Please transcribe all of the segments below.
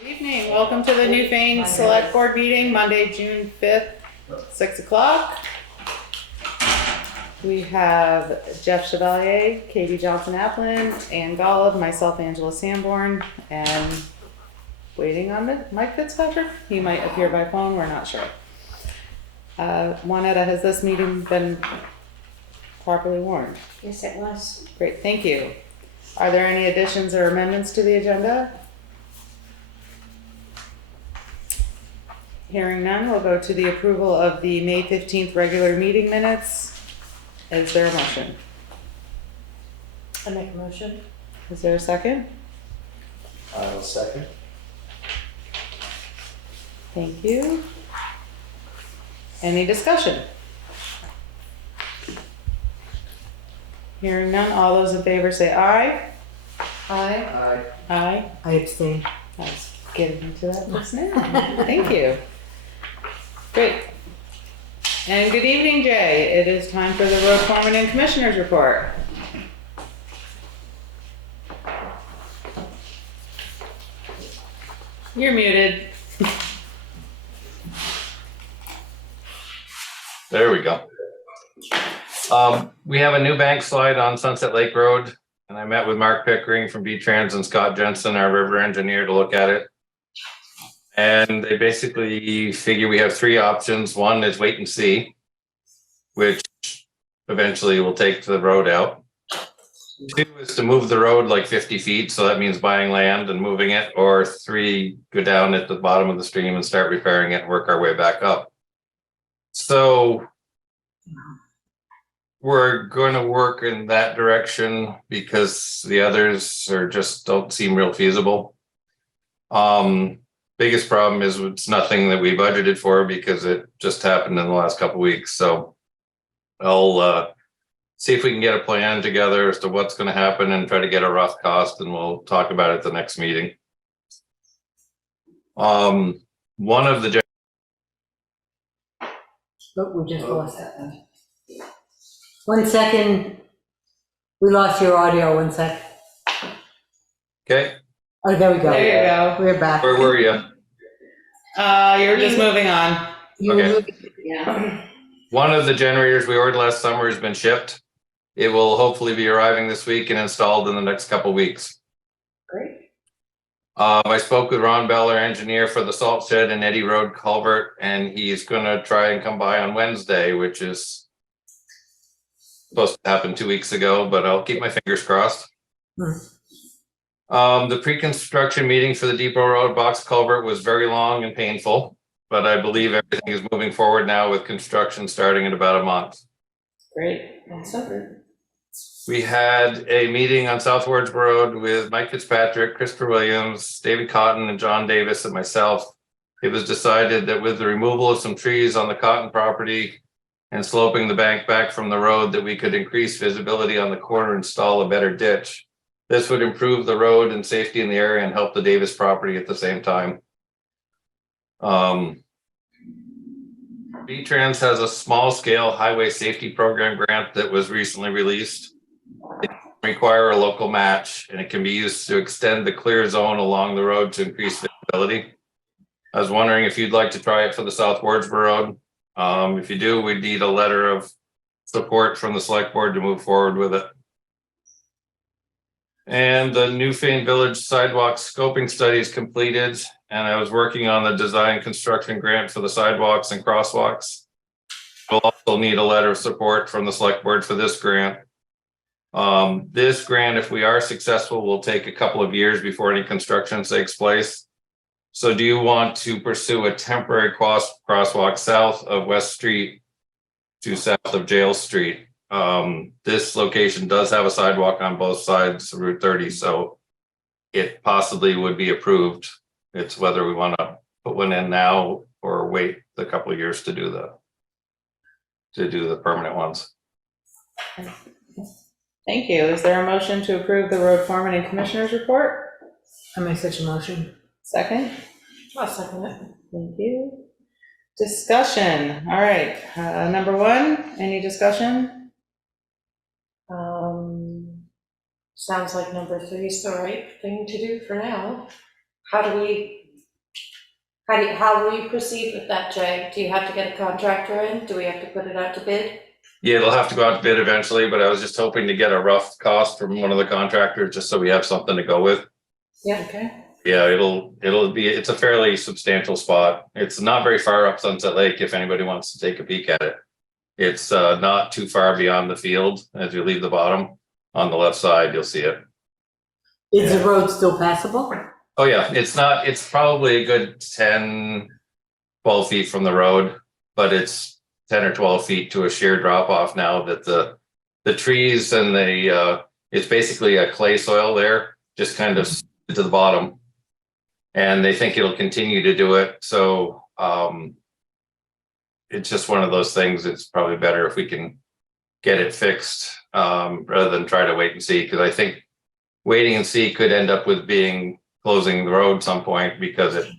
Good evening. Welcome to the Newfane Select Board meeting, Monday, June 5th, 6 o'clock. We have Jeff Chevalier, Katie Johnson-Aplin, Ann Golob, myself, Angela Sanborn, and waiting on Mike Fitzpatrick. He might appear by phone, we're not sure. Juanetta, has this meeting been properly warned? Yes, it was. Great, thank you. Are there any additions or amendments to the agenda? Hearing none, we'll go to the approval of the May 15th regular meeting minutes. Is there a motion? I make a motion. Is there a second? I'll second. Thank you. Any discussion? Hearing none, all those in favor say aye. Aye. Aye. Aye. I abstain. I was getting into that just now. Thank you. Great. And good evening, Jay. It is time for the road foreman and commissioners report. You're muted. There we go. We have a new bank slide on Sunset Lake Road, and I met with Mark Pickering from V-Trans and Scott Jensen, our river engineer, to look at it. And they basically figure we have three options. One is wait and see, which eventually will take the road out. Two is to move the road like 50 feet, so that means buying land and moving it. Or three, go down at the bottom of the stream and start repairing it and work our way back up. So we're going to work in that direction because the others are just don't seem real feasible. Biggest problem is it's nothing that we budgeted for because it just happened in the last couple of weeks. So I'll see if we can get a plan together as to what's going to happen and try to get a rough cost, and we'll talk about it at the next meeting. One of the Oh, we just lost that one. 1 second. We lost your audio. 1 sec. okay, Oh, there we go. There you go. We're back. where were you? You're just moving on. Okay. Yeah. One of the generators we ordered last summer has been shipped. It will hopefully be arriving this week and installed in the next couple of weeks. Great. I spoke with Ron Bell, our engineer for the salt shed and Eddy Road culvert, and he's going to try and come by on Wednesday, which is supposed to happen 2 weeks ago, but I'll keep my fingers crossed. The pre-construction meeting for the Depot Road box culvert was very long and painful, but I believe everything is moving forward now with construction starting in about a month. Great. Awesome. We had a meeting on South Wardsboro Road with Mike Fitzpatrick, Christopher Williams, David Cotton, and John Davis and myself. It was decided that with the removal of some trees on the Cotton property and sloping the bank back from the road, that we could increase visibility on the corner, install a better ditch. This would improve the road and safety in the area and help the Davis property at the same time. V-Trans has a small scale highway safety program grant that was recently released. It require a local match, and it can be used to extend the clear zone along the road to increase visibility. I was wondering if you'd like to try it for the South Wardsboro Road. If you do, we'd need a letter of support from the select board to move forward with it. And the Newfane Village sidewalk scoping study is completed, and I was working on the design construction grant for the sidewalks and crosswalks. We'll also need a letter of support from the select board for this grant. This grant, if we are successful, will take a couple of years before any construction takes place. So do you want to pursue a temporary crosswalk south of West Street to south of Jail Street? This location does have a sidewalk on both sides of Route 30, so it possibly would be approved. It's whether we want to put one in now or wait a couple of years to do the permanent ones. Thank you. Is there a motion to approve the road foreman and commissioners report? I make such a motion. Second? I'll second it. Thank you. Discussion. All right. Number one, any discussion? Sounds like number 3 is the right thing to do for now. How do we How will you proceed with that, Jay? Do you have to get a contractor in? Do we have to put it out to bid? Yeah, it'll have to go out to bid eventually, but I was just hoping to get a rough cost from one of the contractors, just so we have something to go with. Okay. Yeah, it's a fairly substantial spot. It's not very far up Sunset Lake if anybody wants to take a peek at it. It's not too far beyond the field. As you leave the bottom on the left side, you'll see it. Is the road still passable? Oh yeah, it's probably a good 10, 12 feet from the road, but it's 10 or 12 feet to a sheer drop off now that the trees and it's basically a clay soil there, just kind of to the bottom. And they think it'll continue to do it. So it's just one of those things. It's probably better if we can get it fixed rather than try to wait and see, because I think waiting and see could end up with closing the road some point because it's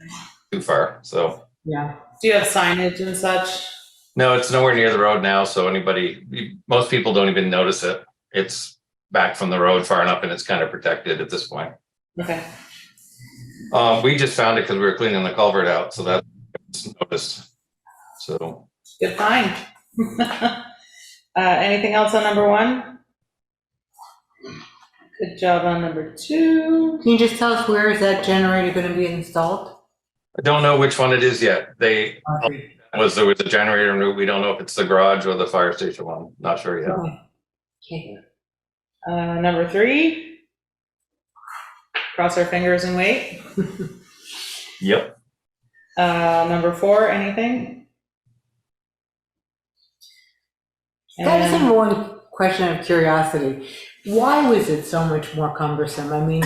too far. So Yeah. Do you have signage and such? no, it's nowhere near the road now. So most people don't even notice it. It's back from the road far enough and it's kind of protected at this point. Okay. We just found it because we were cleaning the culvert out. So that's noticed. So Good find. Anything else on number 1? Good job on number 2. Can you just tell us where is that generator going to be installed? I don't know which one it is yet. Okay. There was a generator. We don't know if it's the garage or the fire station one. Not sure yet. Okay. Number 3. Cross our fingers and wait. Yep. Number 4, anything? That is And- one question of curiosity. Why was it so much more cumbersome? I mean,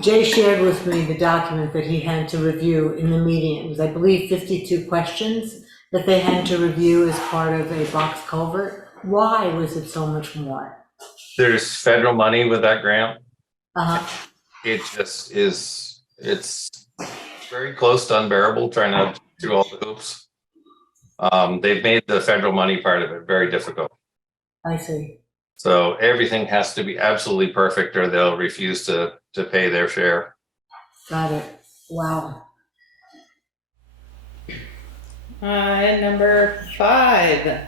Jay shared with me the document that he had to review in the meeting. It was, I believe, 52 questions that they had to review as part of a box culvert. Why was it so much more? There's federal money with that grant. Uh-huh. It just is. It's very close to unbearable trying to do all the hoops. They've made the federal money part of it very difficult. I see. So everything has to be absolutely perfect or they'll refuse to pay their share. Got it. Wow. And number 5,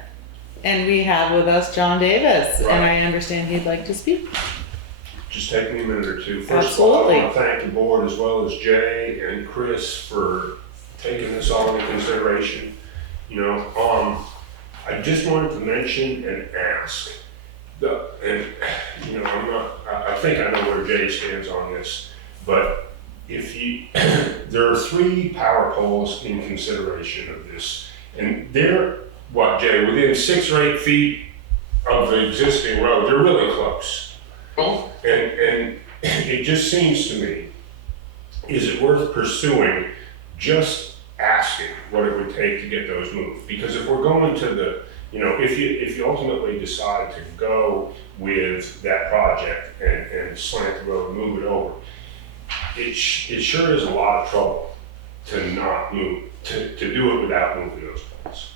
and we have with us John Davis, and I understand he'd like to speak. Just take me a minute or two. First of all, I Absolutely. want to thank the board as well as Jay and Chris for taking this all into consideration. I just wanted to mention and ask, I think I know where Jay stands on this, but there are 3 power poles in consideration of this, and they're, Jay, within 6 or 8 feet of the existing road, they're really close. And it just seems to me, is it worth pursuing just asking what it would take to get those moved? Because if we're going to if you ultimately decide to go with that project and slant the road and move it over, it sure is a lot of trouble to not move, to do it without moving those poles.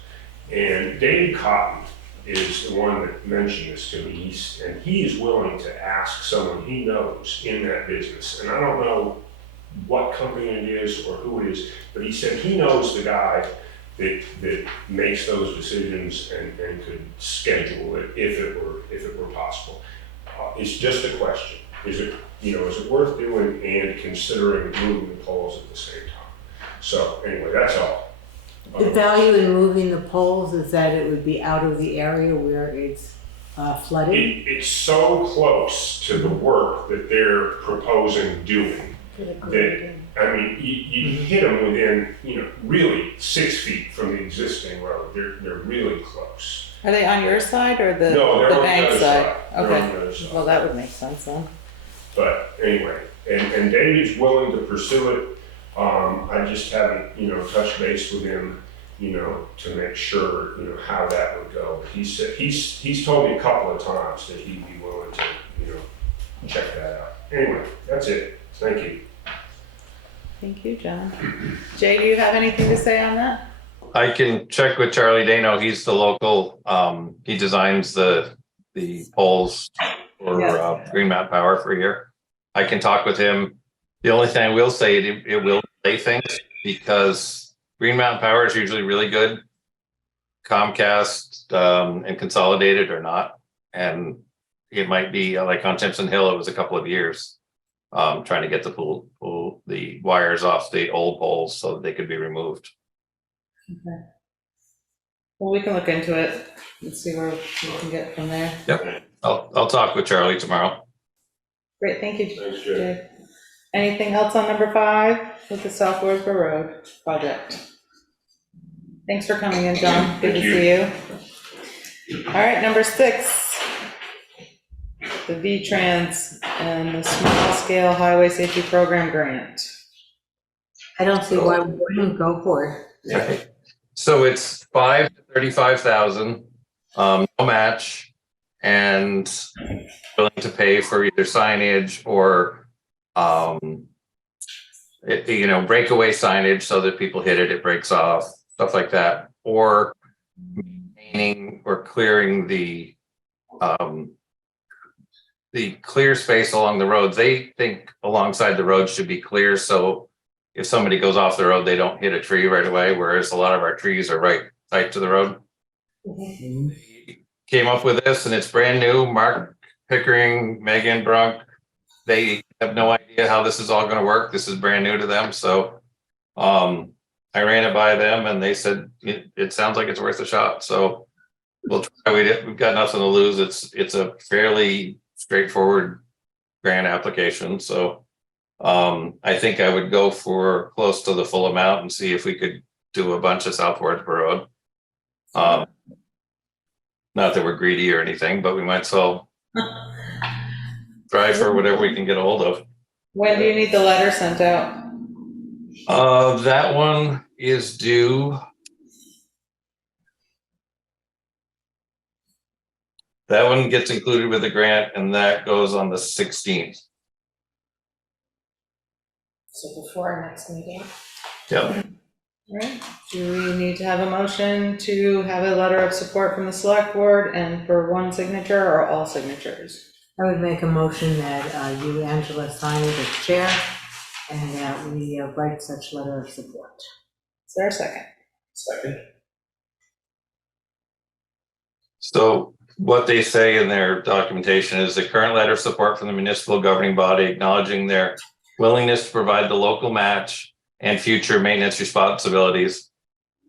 And David Cotton is the one that mentioned this to me, and he is willing to ask someone he knows in that business. And I don't know what company it is or who it is, but he said he knows the guy that makes those decisions and could schedule it if it were possible. It's just a question. Is it worth doing and considering moving the poles at the same time? So anyway, that's all. The value in moving the poles is that it would be out of the area where it's flooded? It's so close to the work that they're proposing doing that, I mean, you hit them within, really 6 feet from the existing road. They're really close. Are they on your side or the No, they're on bank the other side? side. They're Okay. on the other side. Well, that would make sense then. But anyway, and David's willing to pursue it. I just haven't, touched base with him, to make sure, how that would go. He said, he's told me a couple of times that he'd be willing to, check that out. Anyway, that's it. Thank you. Thank you, John. Jay, do you have anything to say on that? I can check with Charlie Dano. He's the local, he designs the poles for Green Mountain Power for here. I can talk with him. The only thing I will say, it will delay things because Green Mountain Power is usually really good. Comcast and Consolidated are not. And it might be like on Timpson Hill, it was a couple of years trying to get the pull the wires off the old poles so that they could be removed. Okay. Well, we can look into it and see where we can get from there. Yep. I'll talk with Charlie tomorrow. Great, thank you, Thanks, Jay. Jay. Anything else on number 5 with the South Worsboro Road project? Thanks for coming in, John. Good to see you. All right, number 6, the V-Trans and the Small Scale Highway Safety Program Grant. I don't see why we wouldn't go for it. Okay. So it's 5 to 35,000, no match, and willing to pay for either signage or breakaway signage so that people hit it, it breaks off, stuff like that, or maintaining or clearing the clear space along the roads. They think alongside the road should be clear, so if somebody goes off the road, they don't hit a tree right away, whereas a lot of our trees are right tight to the road. Came up with this, and it's brand new. Mark Pickering, Megan Brunk, they have no idea how this is all going to work. This is brand new to them. So I ran it by them, and they said it sounds like it's worth a shot. So we'll try. We've got nothing to lose. It's a fairly straightforward grant application. So I think I would go for close to the full amount and see if we could do a bunch of South Worsboro Road. Not that we're greedy or anything, but we might still try for whatever we can get a hold of. When do you need the letter sent out? That one is due. That one gets included with the grant, and that goes on the 16th. So before our next meeting. Yep. All right, do we need to have a motion to have a letter of support from the select board and for one signature or all signatures? I would make a motion that you, Angela, sign it as chair, and that we write such letter of support. Is there a second? Second. So what they say in their documentation is the current letter of support from the municipal governing body acknowledging their willingness to provide the local match and future maintenance responsibilities.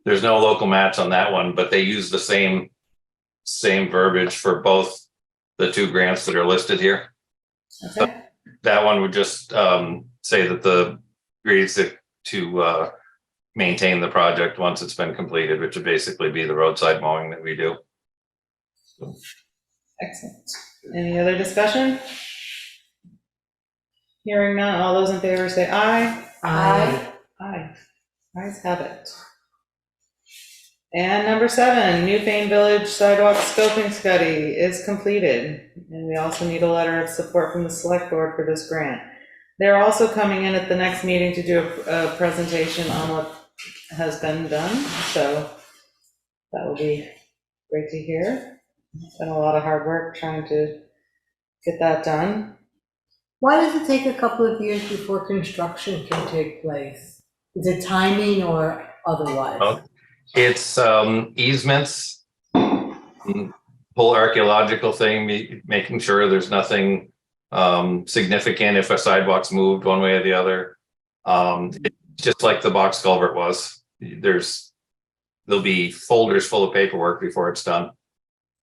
There's no local match on that one, but they use the same verbiage for both the 2 grants that are listed here. Okay, That one would just say that the agrees to maintain the project once it's been completed, which would basically be the roadside mowing that we do. excellent. Any other discussion? Hearing none, all those in favor say aye. Aye. Aye. Ayes have it. And number 7, Newfane Village Sidewalk Scoping Study is completed. And we also need a letter of support from the select board for this grant. They're also coming in at the next meeting to do a presentation on what has been done. So that will be great to hear. It's been a lot of hard work trying to get that done. Why does it take a couple of years before construction can take place? Is it timing or otherwise? Oh. It's easements, whole archaeological thing, making sure there's nothing significant if a sidewalk's moved one way or the other. It's just like the box culvert was. There'll be folders full of paperwork before it's done.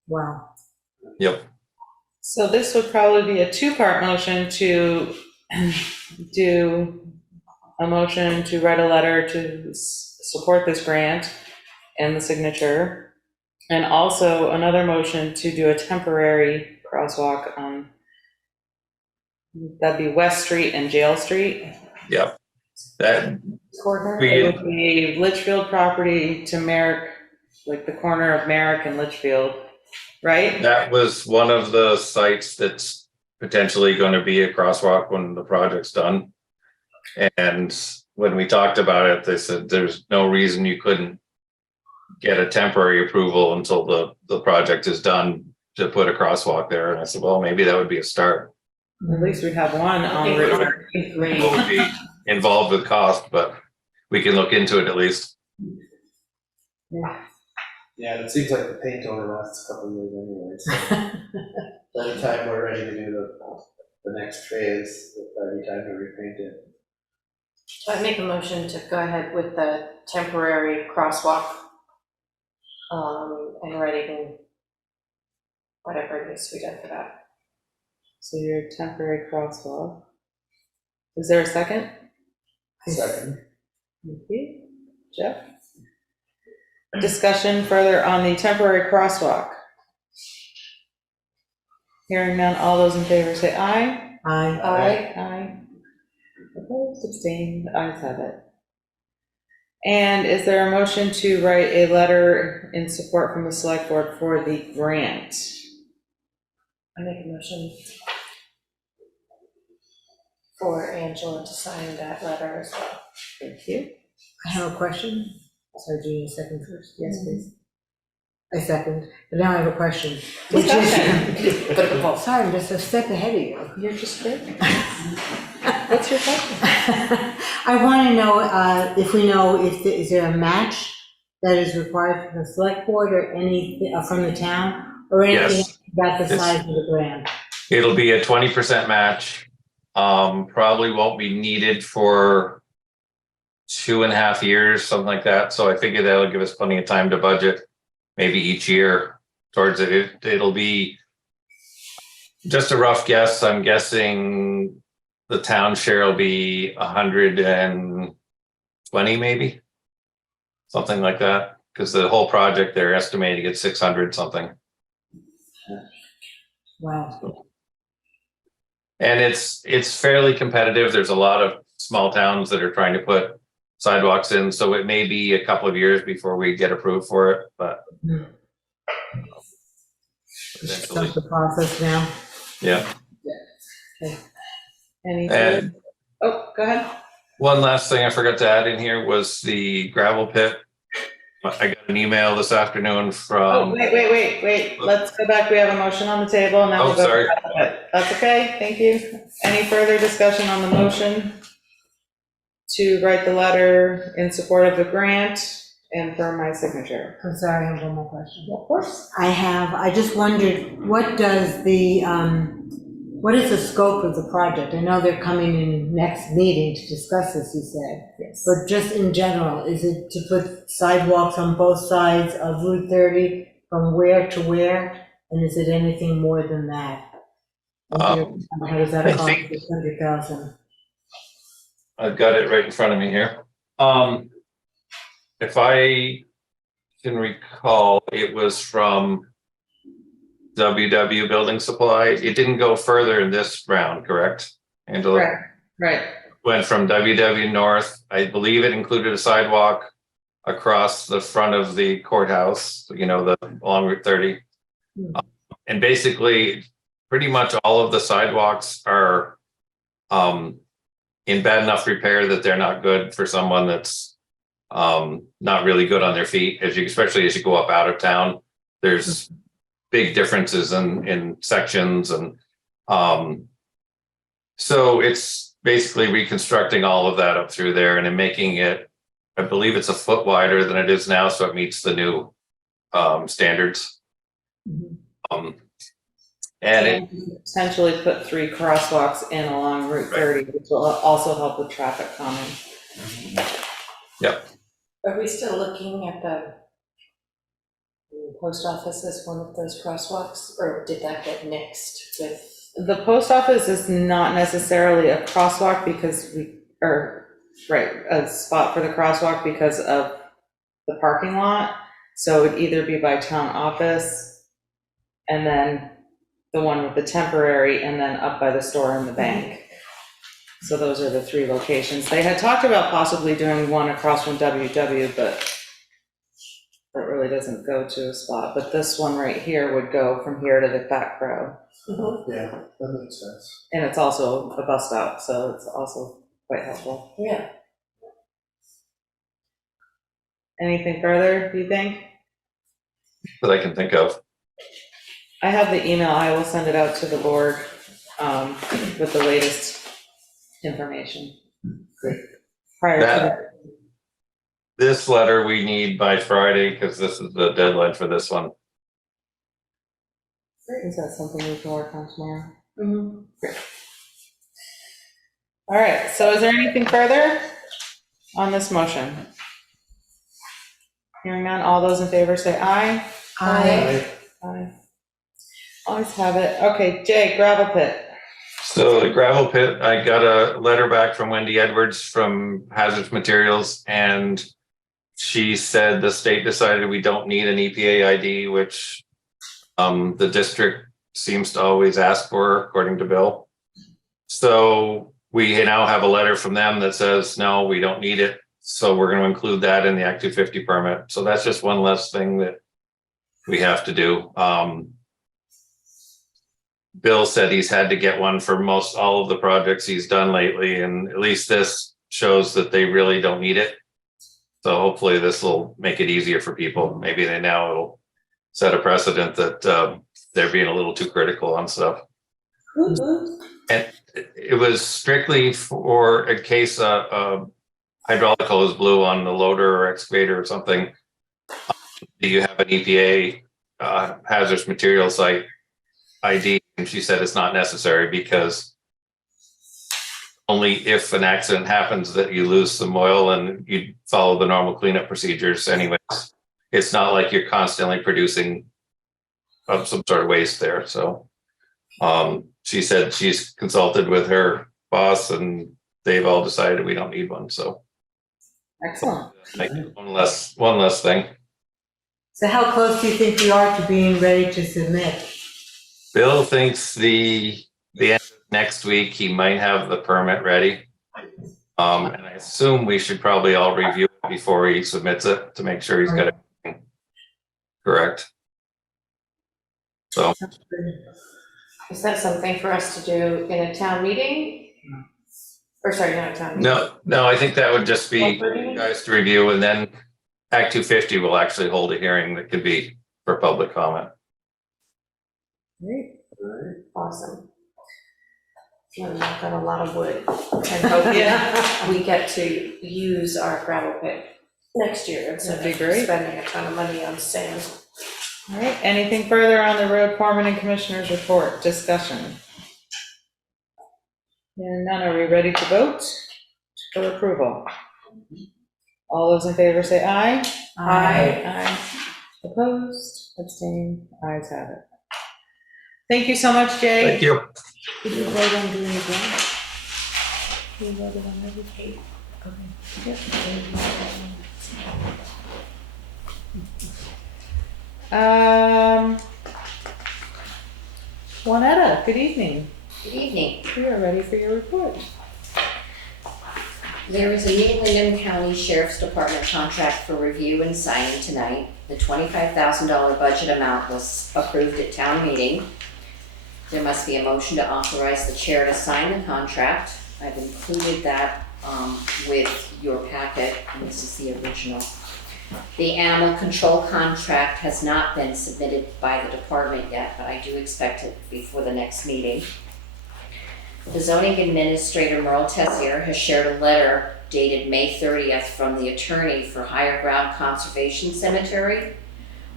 Wow. Yep. So this would probably be a 2-part motion to do a motion to write a letter to support this grant and the signature, and also another motion to do a temporary crosswalk on, that'd be West Street and Jail Street. Yep. That Corner, it would be Litchfield property to Marek, like the corner of Marek and Litchfield, right? That was one of the sites that's potentially going to be a crosswalk when the project's done. And when we talked about it, they said there's no reason you couldn't get a temporary approval until the project is done to put a crosswalk there. And I said, well, maybe that would be a start. At least we have one on Route 30. We'll be involved with cost, but we can look into it at least. Yeah, and it seems like the paint only lasts a couple of years anyway, so by the time we're ready to do the next phase, it'll be time to repaint it. So I make a motion to go ahead with the temporary crosswalk, and writing whatever needs to be done for that. So your temporary crosswalk. Is there a second? Second. Thank you. Jeff? Discussion further on the temporary crosswalk. Hearing none, all those in favor say aye. Aye. Aye. Aye. Opposed, abstained, the ayes have it. And is there a motion to write a letter in support from the select board for the grant? I make a motion for Angela to sign that letter as well. Thank you. I have a question. Sorry, do you need a second first? Yes, please. I second, but now I have a question. Which is, sorry, I'm just a step ahead of you. You're just great. What's your question? I want to know if we know is there a match that is required from the select board or any from the town or anything Yes. about the size of the grant? It'll be a 20% match. Probably won't be needed for 2.5 years, something like that. So I figure that'll give us plenty of time to budget maybe each year towards it. It'll be just a rough guess. I'm guessing the town share will be 120 maybe, something like that. Because the whole project they're estimating at 600 something. Wow. And it's fairly competitive. There's a lot of small towns that are trying to put sidewalks in, so it may be a couple of years before we get approved for it, but eventually, Start the process now. yeah. Any And oh, go ahead. one last thing I forgot to add in here was the gravel pit. I got an email this afternoon Oh, from, wait. Let's go back. We have a motion on the table and now Oh, we'll go. sorry. That's okay. Thank you. Any further discussion on the motion to write the letter in support of the grant and for my signature? I'm sorry, I have one more question. Of course. I just wondered, what is the scope of the project? I know they're coming in next meeting to discuss this, you said. Yes. But just in general, is it to put sidewalks on both sides of Route 30 from where to where? And is it anything more than that? How does that I cost think- 600,000? I've got it right in front of me here. If I can recall, it was from WW Building Supply. It didn't go further in this round, correct, Angela? Right. Went from WW North. I believe it included a sidewalk across the front of the courthouse, along Route 30. And basically, pretty much all of the sidewalks are in bad enough repair that they're not good for someone that's not really good on their feet, especially as you go up out of town. There's big differences in sections, and so it's basically reconstructing all of that up through there and then making it, I believe it's a foot wider than it is now, so it meets the new standards. And it, Potentially put 3 crosswalks in along Route 30, which will also help with traffic calming. Are we still looking at the post office as one of those crosswalks, or did that get nixed with? The post office is not necessarily a crosswalk because a spot for the crosswalk because of the parking lot. So it'd either be by town office and then the one with the temporary and then up by the store and the bank. So those are the 3 locations. They had talked about possibly doing one across from WW, but that really doesn't go to a spot. But this one right here would go from here to the back row. Yeah, that makes sense. And it's also a bus stop, so it's also quite helpful. Yeah. Anything further, do you think? that I can think of. I have the email. I will send it out to the board with the latest information. Great. Prior to This letter we need by Friday because this is the deadline for this one. Is that something we can work on tomorrow? Mhm. All right, so is there anything further on this motion? Hearing none, all those in favor say aye. I, Aye. Always have it. Okay, Jay, gravel pit. So the gravel pit, I got a letter back from Wendy Edwards from Hazardous Materials, and she said the state decided we don't need an EPA ID, which the district seems to always ask for, according to Bill. So we now have a letter from them that says, no, we don't need it. So we're going to include that in the Act 250 permit. So that's just one less thing that we have to do. Bill said he's had to get one for most all of the projects he's done lately, and at least this shows that they really don't need it. So hopefully this will make it easier for people. Maybe it'll set a precedent that they're being a little too critical on stuff. And it was strictly for in case hydraulic hose blew on the loader or excavator or something. Do you have an EPA hazardous material site ID? And she said it's not necessary because only if an accident happens that you lose some oil and you follow the normal cleanup procedures anyways. It's not like you're constantly producing some sort of waste there. So she said she's consulted with her boss and they've all decided we don't need one. So Excellent. make it one less thing. so how close do you think we are to being ready to submit? Bill thinks the end of next week he might have the permit ready. And I assume we should probably all review it before he submits it to make sure he's got everything correct. So Is that something for us to do in a town meeting? Or sorry, not a town meeting? no, I think that would just be Board meeting? you guys to review, and then Act 250 will actually hold a hearing that could be for public comment. Great. Awesome. I'm gonna knock on a lot of wood and hope we get to use our gravel pit next year instead That'd of be great. spending a ton of money on sand. All right, anything further on the road foreman and commissioners report discussion? And none, are we ready to vote for approval? All those in favor say aye. Aye. Opposed, abstained, ayes have it. Thank you so much, Jay. Thank you. Did you vote on doing it again? You voted on everything? Juanetta, good evening. Good evening. We are ready for your report. There is a new Wyndham County Sheriff's Department contract for review and signing tonight. The $25,000 budget amount was approved at town meeting. There must be a motion to authorize the chair to sign the contract. I've included that with your packet, and this is the original. The animal control contract has not been submitted by the department yet, but I do expect it before the next meeting. The zoning administrator, Merle Tessier, has shared a letter dated May 30th from the attorney for Higher Ground Conservation Cemetery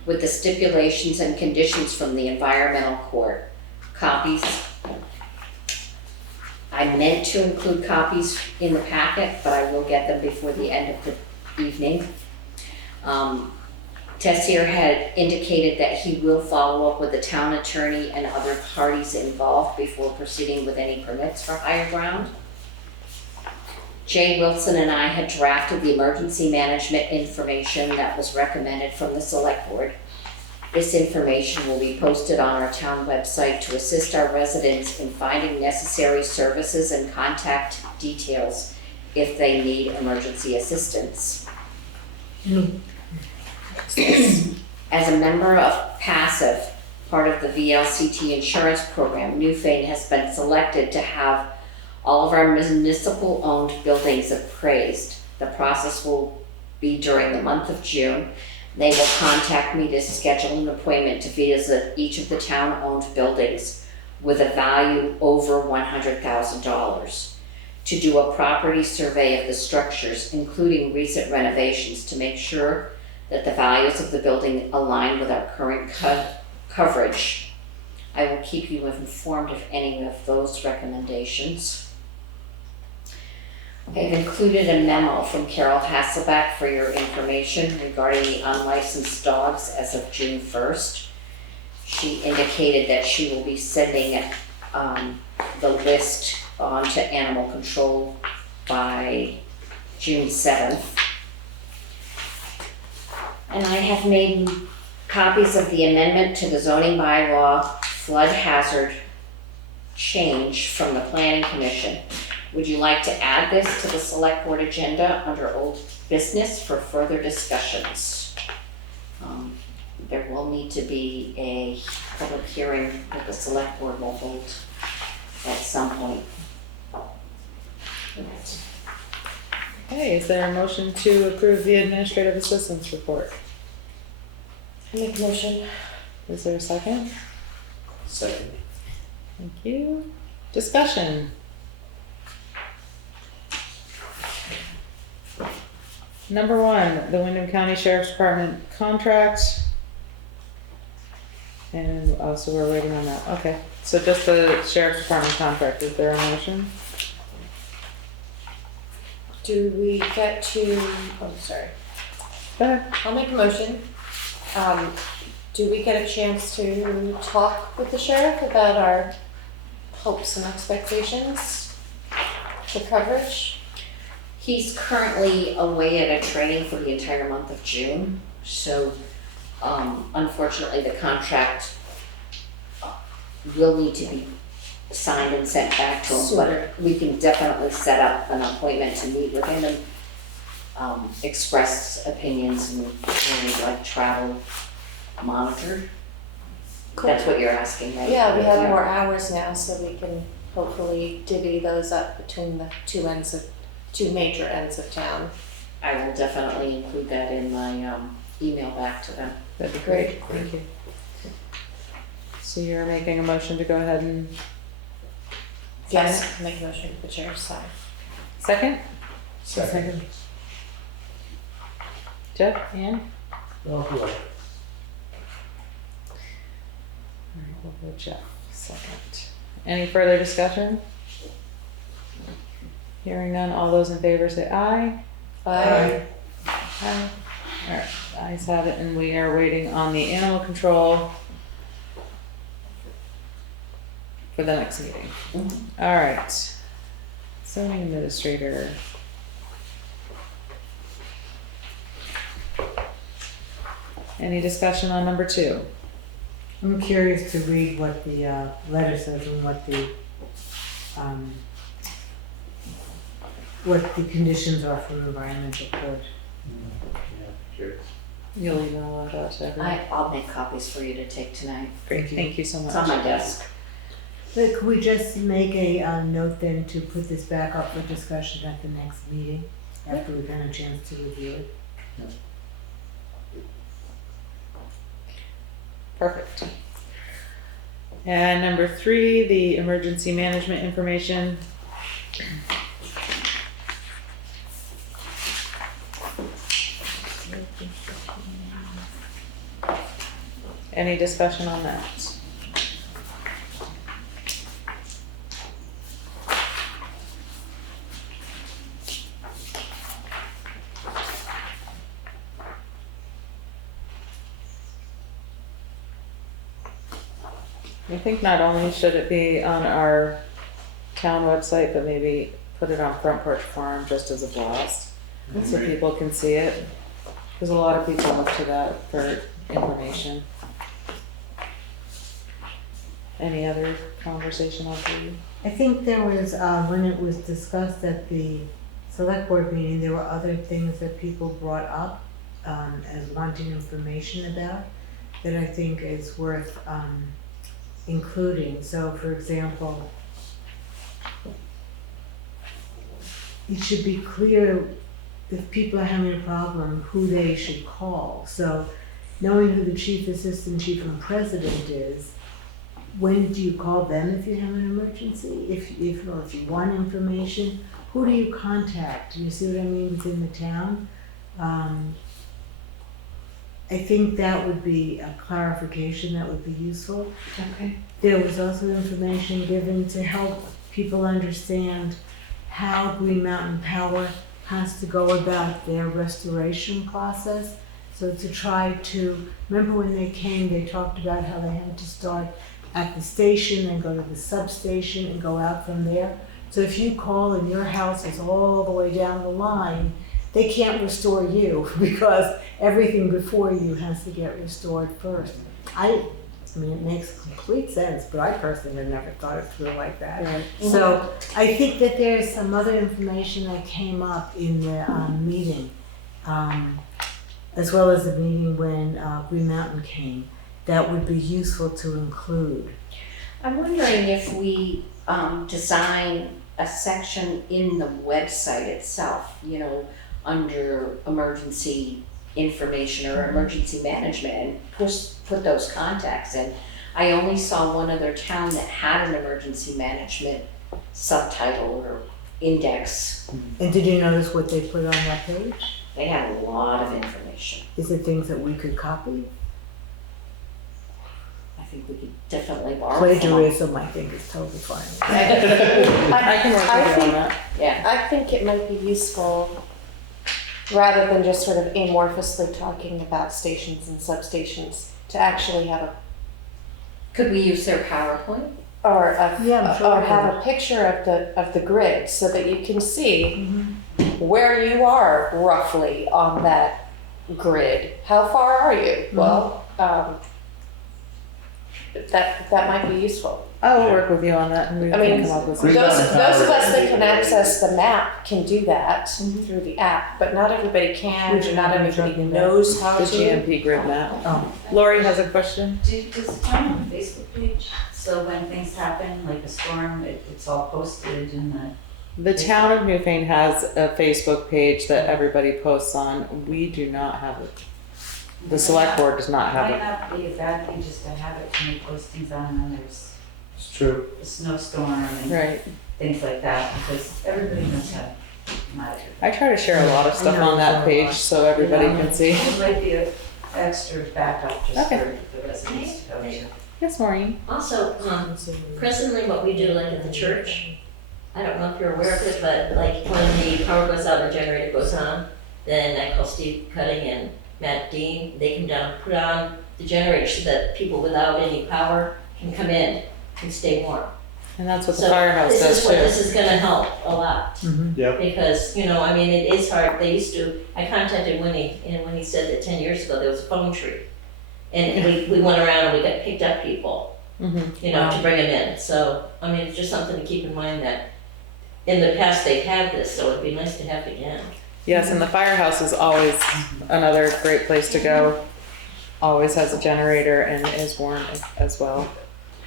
with the stipulations and conditions from the environmental court. Copies. I meant to include copies in the packet, but I will get them before the end of the evening. Tessier had indicated that he will follow up with the town attorney and other parties involved before proceeding with any permits for Higher Ground. Jay Wilson and I had drafted the emergency management information that was recommended from the Selectboard. This information will be posted on our town website to assist our residents in finding necessary services and contact details if they need emergency assistance. As a member of PASSIVE, part of the VLCT insurance program, Newfane has been selected to have all of our municipal-owned buildings appraised. The process will be during the month of June. They will contact me to schedule an appointment to visit each of the town-owned buildings with a value over $100,000. to do a property survey of the structures, including recent renovations, to make sure that the values of the building align with our current coverage. I will keep you informed of any of those recommendations. I've included a memo from Carol Hasselback for your information regarding the unlicensed dogs as of June 1st. She indicated that she will be sending the list on to animal control by June 7th. And I have made copies of the amendment to the zoning bylaw flood hazard change from the Planning Commission. Would you like to add this to the select board agenda under old business for further discussions? There will need to be a public hearing that the select board will hold at some point. Okay, is there a motion to approve the administrative assistance report? Make a motion. Is there a second? Second. Thank you. Discussion. Number 1, the Wyndham County Sheriff's Department contract. And so we're waiting on that. Okay, so just the Sheriff's Department contract. Is there a motion? Do we get to, sorry. Go ahead. I'll make a motion. Do we get a chance to talk with the sheriff about our hopes and expectations for coverage? He's currently away at a training for the entire month of June, so unfortunately the contract will need to be signed and sent back to him, but we can definitely set up an appointment to meet with him and express opinions and like travel monitored. Cool. That's what you're asking, right? Yeah, we have more hours now, so we can hopefully divvy those up between the two major ends of town. I will definitely include that in my email back to them. That'd be great. Thank you. So you're making a motion to go ahead and sign it? Yes, make a motion for the chair to sign. Second? Second. Jeff, Ann? Oh, boy. Alright, we'll go Jeff, second. Any further discussion? Hearing none, all those in favor say aye. Aye. Aye. Alright, ayes have it, and we are waiting on the animal control for the next meeting. Alright, zoning administrator. Any discussion on number 2? I'm curious to read what the letter says and what the conditions are from the environmental code. Yeah, curious. You'll email that out to everyone. I'll make copies for you to take tonight. Great, thank you so much. It's on my desk. But could we just make a note then to put this back up for discussion at the next meeting, after we've had a chance to review it? Perfect. And number 3, the emergency management information. Any discussion on that? I think not only should it be on our town website, but maybe put it on Front Porch Forum just as a blast, so people can see it. Because a lot of people look to that for information. Any other conversation on you? I think there was, when it was discussed at the select board meeting, there were other things that people brought up as wanting information about that I think is worth including. So for example, it should be clear if people are having a problem, who they should call. So knowing who the chief assistant chief and president is, when do you call them if you have an emergency? If you want information, who do you contact? Do you see what I mean within the town? I think that would be a clarification that would be useful. Okay. There was also information given to help people understand how Green Mountain Power has to go about their restoration process. So to try to, remember when they came, they talked about how they had to start at the station and go to the substation and go out from there. So if you call and your house is all the way down the line, they can't restore you because everything before you has to get restored first. I mean, it makes complete sense, but I personally have never thought it through like that. Right. So I think that there's some other information that came up in the meeting, as well as the meeting when Green Mountain came, that would be useful to include. I'm wondering if we design a section in the website itself, you know, under emergency information or emergency management, and put those contacts in. I only saw one other town that had an emergency management subtitle or index. And did you notice what they put on that page? They had a lot of information. Is it things that we could copy? I think we could definitely borrow from them. Plagiarism, I think, is totally fine. I can work with you on that. Yeah. I think it might be useful, rather than just sort of amorphously talking about stations and substations, to actually have a, Could we use their PowerPoint? Yeah, I'm sure or we have a picture of the grid so that you can see where you are roughly on that grid. How far are you? Well, that might be useful. I will work with you on that and we I can mean, come up with Green some. Those Mountain of Power us that is can a access the map can do that through the app, but not everybody can, Which or not one are you everybody talking about? knows how The to. GMP grid map. Oh. Lori has a question. Does the town have a Facebook page? So when things happen, like a storm, it's all posted in the. The town of Newfane has a Facebook page that everybody posts on. We do not have it. The select board does not have Might it. not be a bad thing just to have it to make postings on when there's It's true. a snowstorm and Right. things like that, because everybody knows how to monitor. I try to share a lot of stuff on that page so everybody can see. It might be an extra backup just Okay. for the residents to go to. Yes, Maureen. Also, presently what we do like at the church, I don't know if you're aware of it, but like when the power goes out and the generator goes on, then I call Steve Cutting and Matt Dean, they come down, put on the generator so that people without any power can come in and stay warm. And that's what the So firehouse does This too. is gonna help a lot. Yep. Because, you know, I mean, it is hard, they used to, I contacted Winnie, and Winnie said that 10 years ago, there was a phone tree. And we went around and we got picked up people, you know, to bring them in. So, I mean, it's just something to keep in mind that in the past they've had this, so it'd be nice to have it again. Yes, and the firehouse is always another great place to go. Always has a generator and is warm as well.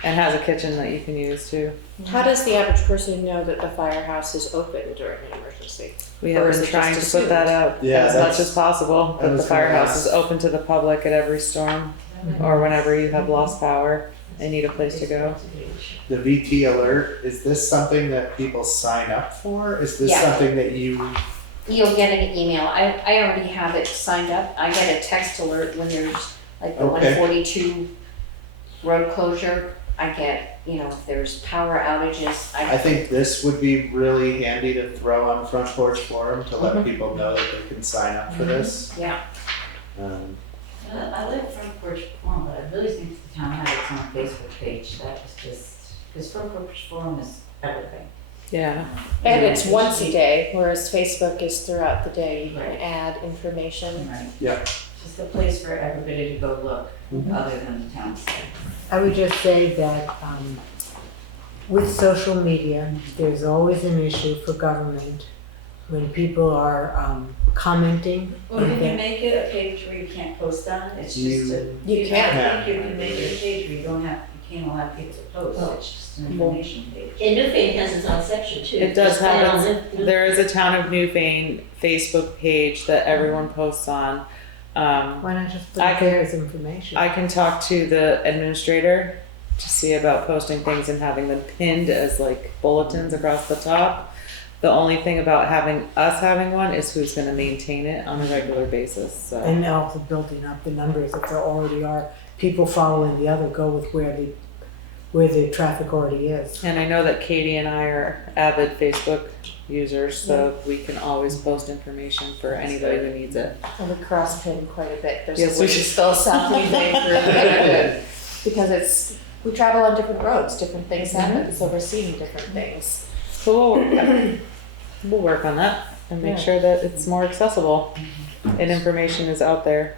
And has a kitchen that you can use too. How does the average person know that the firehouse is open during an emergency? We Or have is been it trying to just put that assumed? out Yeah, as that's- much as possible, I that the was gonna firehouse is ask. open to the public at every storm or whenever you have lost power and need a place to go. The VT alert, is this something that people sign up for? Is this Yeah. something that you, You'll get an email. I already have it signed up. I get a text alert when there's like the Okay. 142 road closure. I get, you know, if there's power outages. I think this would be really handy to throw on Front Porch Forum to let people know that they can sign up for this. Yeah. I like Front Porch Forum, but I really think the town had its own Facebook page. That was just, because Front Porch Forum is everything. Yeah. And it's once a day, whereas Facebook is throughout the day. You can Right. add information. Right. Yeah. Just a place for everybody to go look, other than the town site. I would just say that with social media, there's always an issue for government when people are commenting. Well, on you can things. make it a page where you can't post on, it's just a. You if can. have to, You can make it a page where you don't have, you can't allow people to post, it's just an information page. And Newfane has its own section too. It does Just put it on have, the- there is a Town of Newfane Facebook page that everyone posts on. Why not just put I it can- there as information? I can talk to the administrator to see about posting things and having them pinned as like bulletins across the top. The only thing about having one is who's gonna maintain it on a regular basis, so. And also building up the numbers, if there already are people following the other, go with where the traffic already is. And I know that Katie and I are avid Facebook users, so we can always post information for anybody who needs it. And we cross pin quite a bit. There's Yes, a we which should. is still South Lee Way through because we travel on different roads, different things happen, so we're seeing different things. So we'll work on that and make Yeah. sure that it's more accessible and information is out there.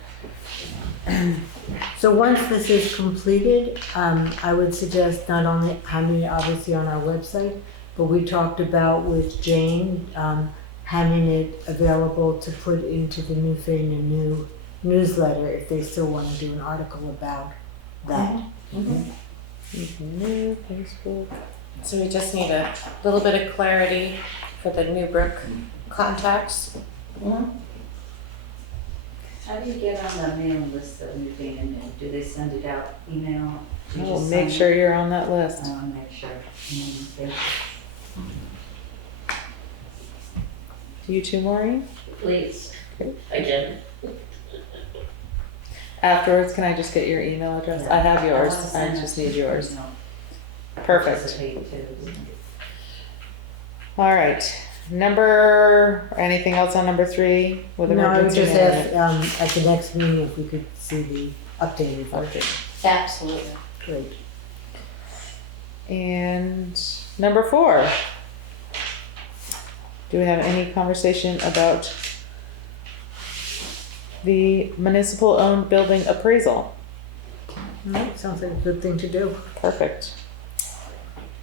So once this is completed, I would suggest not only having it obviously on our website, but we talked about with Jane, having it available to put into the Newfane and New newsletter if they still want to do an article about that. New Facebook. So we just need a little bit of clarity for the NewBrook contacts. How do you get on the mailing list of Newfane and New? Do they send it out email? Do you We'll just make sign sure it? you're on that list. I wanna make sure. Okay. You too, Maureen? Please, again. Afterwards, can I just get your email address? I have yours, I just need yours. Perfect. Participate too. All right, anything else on number 3 with No, I would emergency just management? ask, at the next meeting if we could see the updated version. Absolutely. Great. And number 4. Do we have any conversation about the municipal-owned building appraisal? Right, sounds like a good thing to do. Perfect.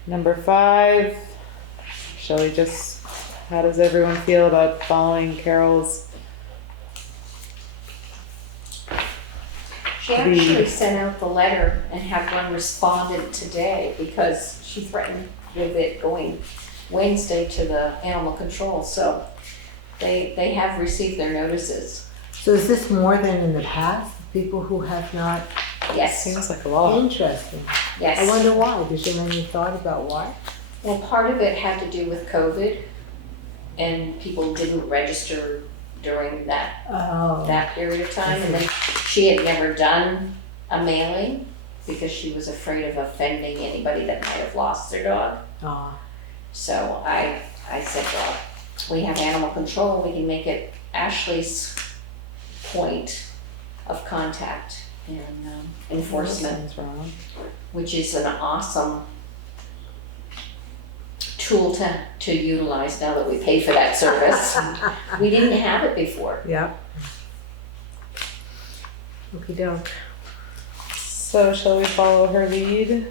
Number 5, shall we how does everyone feel about following Carol's? She actually sent out the letter and had one responded today because she threatened with it going Wednesday to the animal control, so they have received their notices. So is this more than in the past? People who have not? Yes, Seems like a lot. Interesting. I yes. wonder why. Did you have any thought about why? Well, part of it had to do with COVID and people didn't register during that Oh. period of time, and then she had never done a mailing because she was afraid of offending anybody that might have lost their dog. Ah. So I said, well, we have animal control, we can make it Ashley's point of contact and enforcement, Something's wrong. which is an awesome tool to utilize now that we pay for that service. We didn't have it before. Yeah. Okey doke. So shall we follow her lead?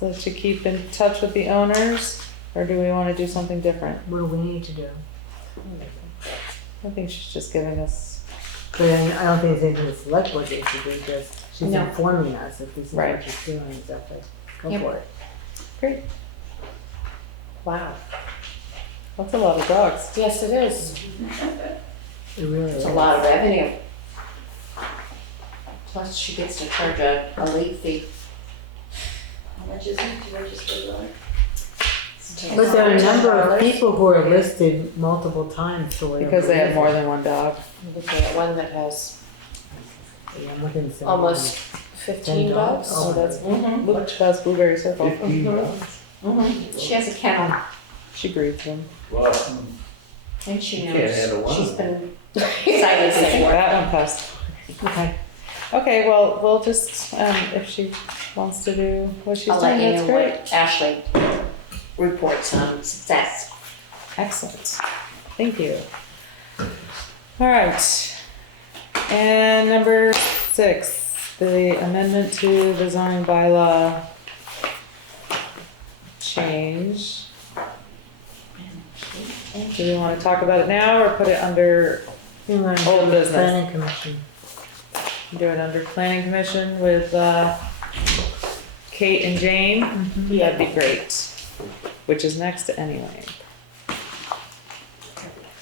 So to keep in touch with the owners, or do we want to do something different? What do we need to do? I think she's just giving us, But I don't think it's anything the select board needs to do, just she's No. informing us if this is Right. what she's doing, exactly. Go Yep. for it. great, Wow. that's a lot of dogs. Yes, it is. It really It's is. a lot of revenue. Plus she gets to charge a late fee. How much is it to register one? But there are a number of people who are listed multiple times for whatever Because they have reason. more than one dog. Looking at one that has Yeah, I'm looking at some. almost 15 dogs. Oh, that's, Mm-hmm. look, that's Blueberry Circle. She has a kennel She breeds them. and she You knows. can't handle one. She's been excited before. That one passed. Okay. Okay, well, we'll just, if she wants to do what she's I'll let doing, you that's know great. what Ashley reports on success. Excellent. Thank you. All right. And number 6, the amendment to the zoning bylaw change. Do we want to talk about it now or put it under, You want to Old do business. planning commission. do it under planning commission with Kate and Jane? That'd be great. Which is next anyway.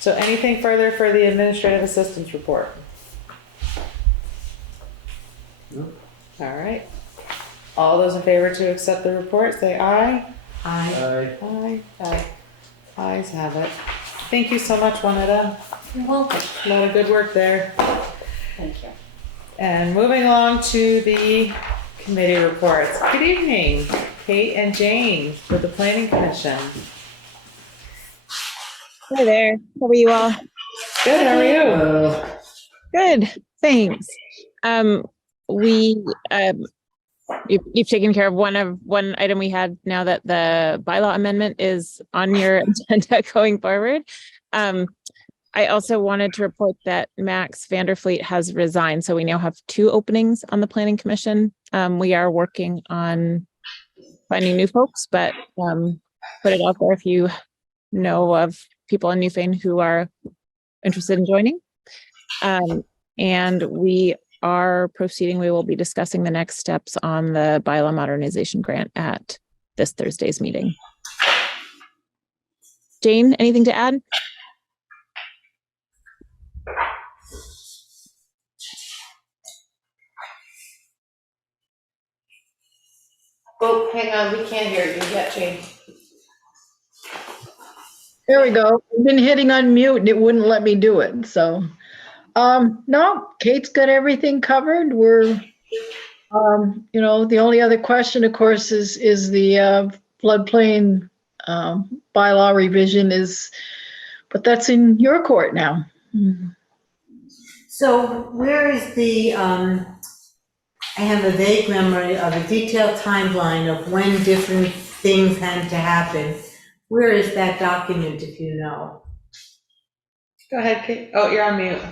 So anything further for the administrative assistance report? No. All right. All those in favor to accept the report, say aye. I, Aye. Aye. Ayes have it. Thank you so much, Juanita. You're welcome. A lot of good work there. Thank you. And moving along to the committee reports. Good evening, Kate and Jane with the Planning Commission. Hi there. How are you all? Good, how are you? Good. Thanks. You've taken care of one item we had now that the bylaw amendment is on your agenda going forward. I also wanted to report that Max Vanderfleet has resigned, so we now have 2 openings on the Planning Commission. We are working on finding new folks, but put it out there if you know of people in Newfane who are interested in joining. And we are proceeding. We will be discussing the next steps on the bylaw modernization grant at this Thursday's meeting. Jane, anything to add? Oh, hang on, we can't hear you yet, Jane. There we go. I've been hitting unmute and it wouldn't let me do it, so. No, Kate's got everything covered. We're, the only other question, of course, is the floodplain bylaw revision but that's in your court now. so where is the, I have a vague memory of a detailed timeline of when different things had to happen. Where is that document, if you know? Go ahead, Kate. Oh, you're on mute.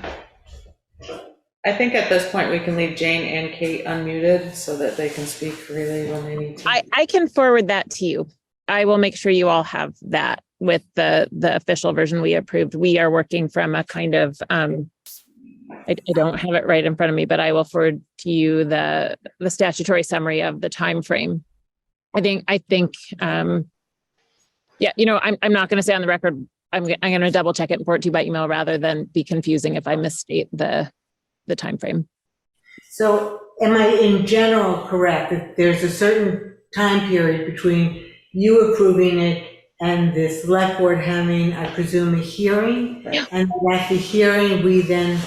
I think at this point we can leave Jane and Kate unmuted so that they can speak freely when they need to. I can forward that to you. I will make sure you all have that with the official version we approved. We are working from a kind of, I don't have it right in front of me, but I will forward to you the statutory summary of the time frame. I think, yeah, I'm not going to say on the record. I'm going to double check it and forward it to you by email rather than be confusing if I misstate the time frame. So am I in general correct that there's a certain time period between you approving it and the select board having, I presume, a hearing? Yeah. And at the hearing, we then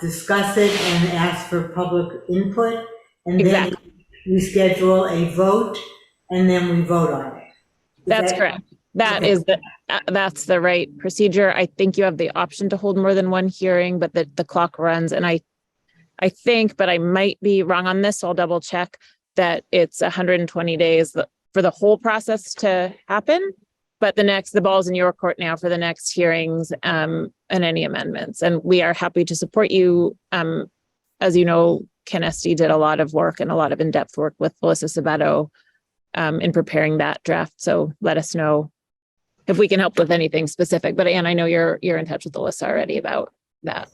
discuss it and ask for public input? And Exactly. then we schedule a vote and then we vote on it? That's correct. That's the right procedure. I think you have the option to hold more than one hearing, but the clock runs. And I think, but I might be wrong on this, so I'll double check that it's 120 days for the whole process to happen. But the ball's in your court now for the next hearings and any amendments. And we are happy to support you. As you know, Ken Esty did a lot of work and a lot of in-depth work with Melissa Sabato in preparing that draft. So let us know if we can help with anything specific. But Anne, I know you're in touch with Alyssa already about that.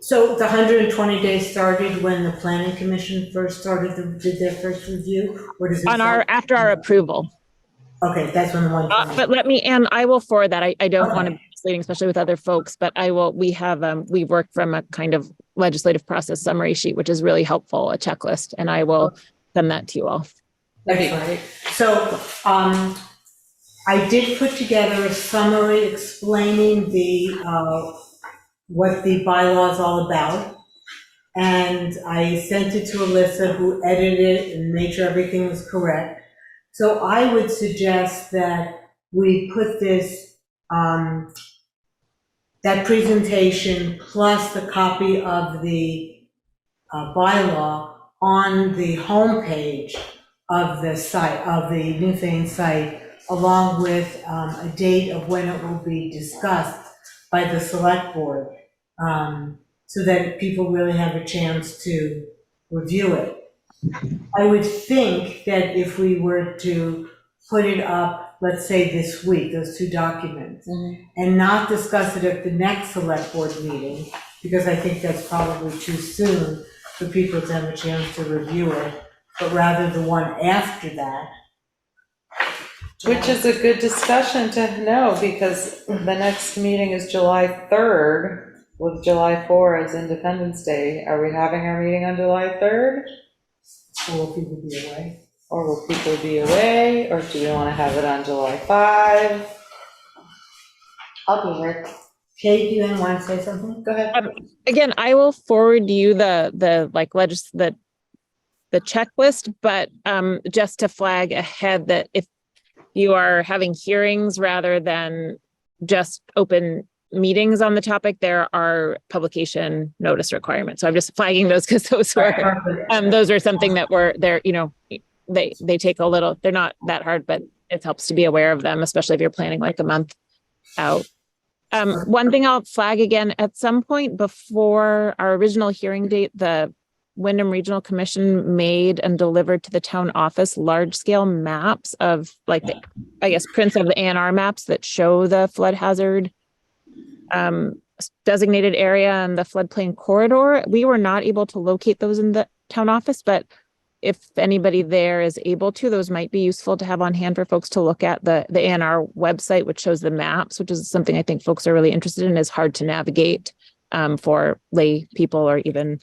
So the 120 days started when the planning commission first did their first review? Or does it After our approval. Okay, that's when the one. But Anne, I will forward that. I don't want to be misleading, especially with other folks, but we worked from a kind of legislative process summary sheet, which is really helpful, a checklist, and I will send that to you all. Excellent. So I did put together a summary explaining what the bylaw is all about. And I sent it to Alyssa, who edited it and made sure everything was correct. So I would suggest that we put this, that presentation plus the copy of the bylaw on the homepage of the site, of the Newfane site, along with a date of when it will be discussed by the select board, so that people really have a chance to review it. I would think that if we were to put it up, let's say this week, those 2 documents, and not discuss it at the next select board meeting, because I think that's probably too soon for people to have a chance to review it, but rather the one after that. Which is a good discussion to know, because the next meeting is July 3rd, with July 4 as Independence Day. Are we having our meeting on July 3rd? Or will people be away? Or will people be away, or do we want to have it on July 5? I'll be here. Kate, do you want to say something? Go ahead. Again, I will forward you the checklist, but just to flag ahead that if you are having hearings rather than just open meetings on the topic, there are publication notice requirements. So I'm just flagging those because those are something that were there, they take a little, they're not that hard, but it helps to be aware of them, especially if you're planning like a month out. One thing I'll flag again, at some point before our original hearing date, the Wyndham Regional Commission made and delivered to the town office large-scale maps of prints of the A&R maps that show the flood hazard designated area and the floodplain corridor. We were not able to locate those in the town office, but if anybody there is able to, those might be useful to have on hand for folks to look at. The A&R website, which shows the maps, which is something I think folks are really interested in, is hard to navigate for lay people or even,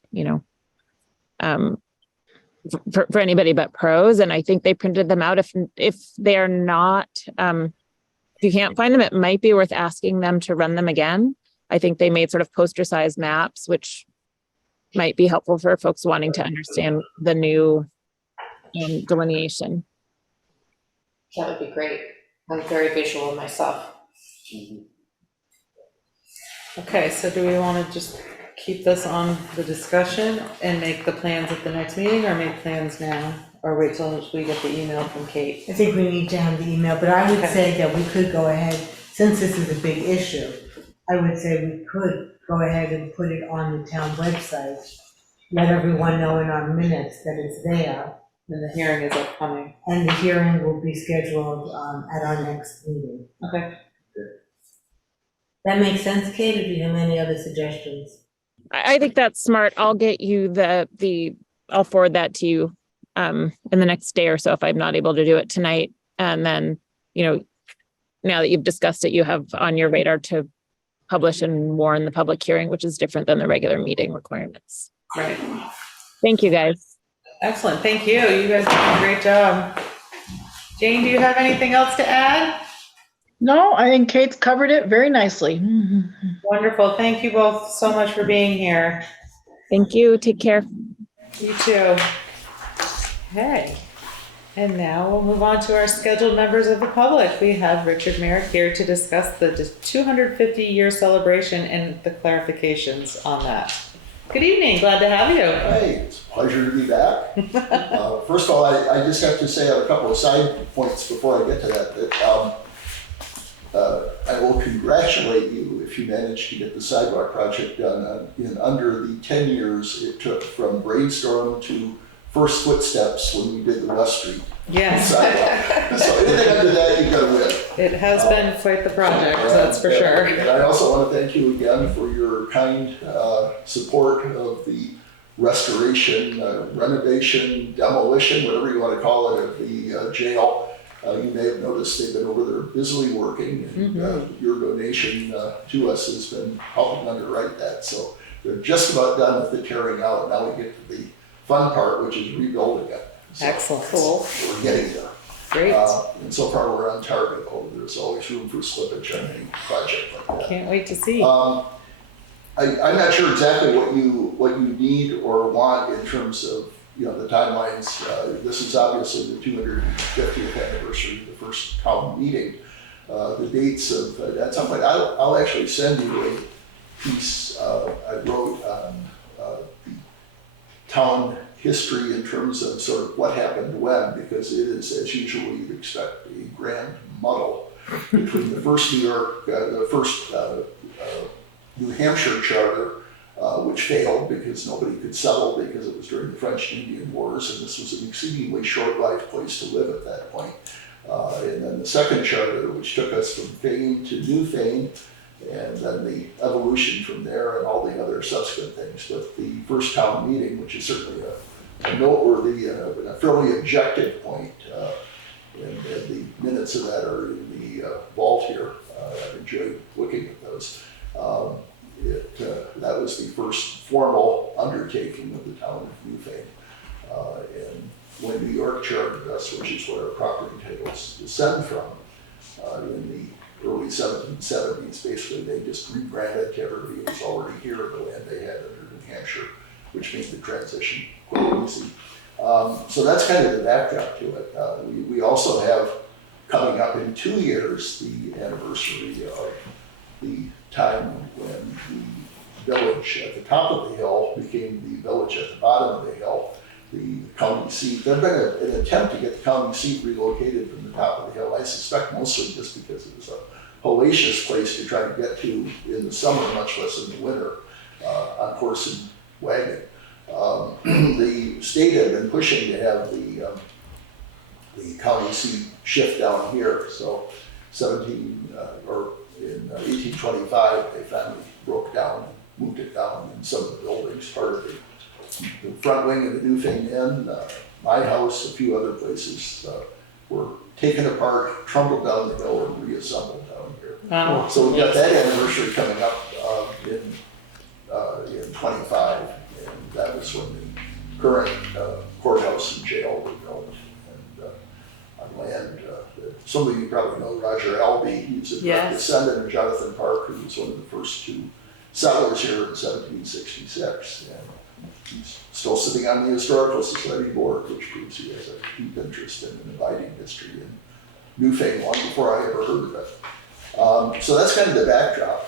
for anybody but pros. And I think they printed them out. If they're not, if you can't find them, it might be worth asking them to run them again. I think they made sort of poster size maps, which might be helpful for folks wanting to understand the new delineation. That would be great. I'm very visual myself. Okay, so do we want to just keep this on the discussion and make the plans at the next meeting, or make plans now? Or wait till we get the email from Kate? I think we need to have the email, but I would Okay. say that we could go ahead, since this is a big issue, I would say we could go ahead and put it on the town website, let everyone know in our minutes that it's there, And the hearing is upcoming. and the hearing will be scheduled at our next meeting. Okay. That makes sense, Kate, or do you have any other suggestions? I think that's smart. I'll get you I'll forward that to you in the next day or so if I'm not able to do it tonight. And then, now that you've discussed it, you have on your radar to publish and warn the public hearing, which is different than the regular meeting requirements. Right. Thank you, guys. Excellent. Thank you. You guys did a great job. Jane, do you have anything else to add? No, I think Kate's covered it very nicely. Wonderful. Thank you both so much for being here. Thank you. Take care. You too. Okay. And now we'll move on to our scheduled members of the public. We have Richard Marek here to discuss the 250-year celebration and the clarifications on that. Good evening. Glad to have you. Hey, it's a pleasure to be back. First of all, I just have to say on a couple of side points before I get to that I will congratulate you if you managed to get the sidewalk project done in under the 10 years it took from brainstorm to first footsteps when we did the West Street Yes. sidewalk. So anything under that, you gotta win. It has been quite the project, that's for sure. And I also want to thank you again for your kind support of the restoration, renovation, demolition, whatever you want to call it, of the jail. You may have noticed they've been over there busily working, and your donation to us has been helping underwrite that. So they're just about done with the tearing out. Now we get to the fun part, which is rebuilding it. So Excellent. Cool. we're getting there. Great. And so far we're on target, although there's always room for slippage on any project like that. Can't wait to see. I'm not sure exactly what you need or want in terms of the timelines. This is obviously the 250th anniversary of the first town meeting. The dates of at some point, I'll actually send you a piece I wrote on the town history in terms of sort of what happened when, because it is, as usual, you'd expect, a grand muddle between the first New Hampshire charter, which failed because nobody could settle because it was during the French and Indian Wars, and this was an exceedingly short-lived place to live at that point. And then the second charter, which took us from Fane to Newfane, and then the evolution from there and all the other subsequent things. But the first town meeting, which is certainly a noteworthy and a fairly objective point, and the minutes of that are in the vault here. I've enjoyed looking at those. That was the first formal undertaking of the town of Newfane. And when New York chartered us, which is where our property titles descend from, in the early 1770s, basically they just rebranded to everybody who was already here the land they had under New Hampshire, which made the transition quite easy. So that's kind of the backdrop to it. We also have, coming up in 2 years, the anniversary of the time when the village at the top of the hill became the village at the bottom of the hill, the county seat. There's been an attempt to get the county seat relocated from the top of the hill, I suspect mostly just because it was a hellacious place to try to get to in the summer, much less in the winter, on horse and wagon. The state had been pushing to have the county seat shift down here, so in 1825, they finally broke down and moved it down in some of the buildings, part of the front wing of the Newfane Inn, my house, a few other places were taken apart, trundled down the hill, and reassembled down here. Wow. So we've got that anniversary coming up in 25, and that was when the current courthouse and jail were built. And on land that some of you probably know, Roger Albee, he's a direct descendant of Jonathan Park, who was one of the first 2 settlers here in 1766. And he's still sitting on the Historical Society board, which proves he has a deep interest in an abiding history in Newfane long before I ever heard of it. So that's kind of the backdrop.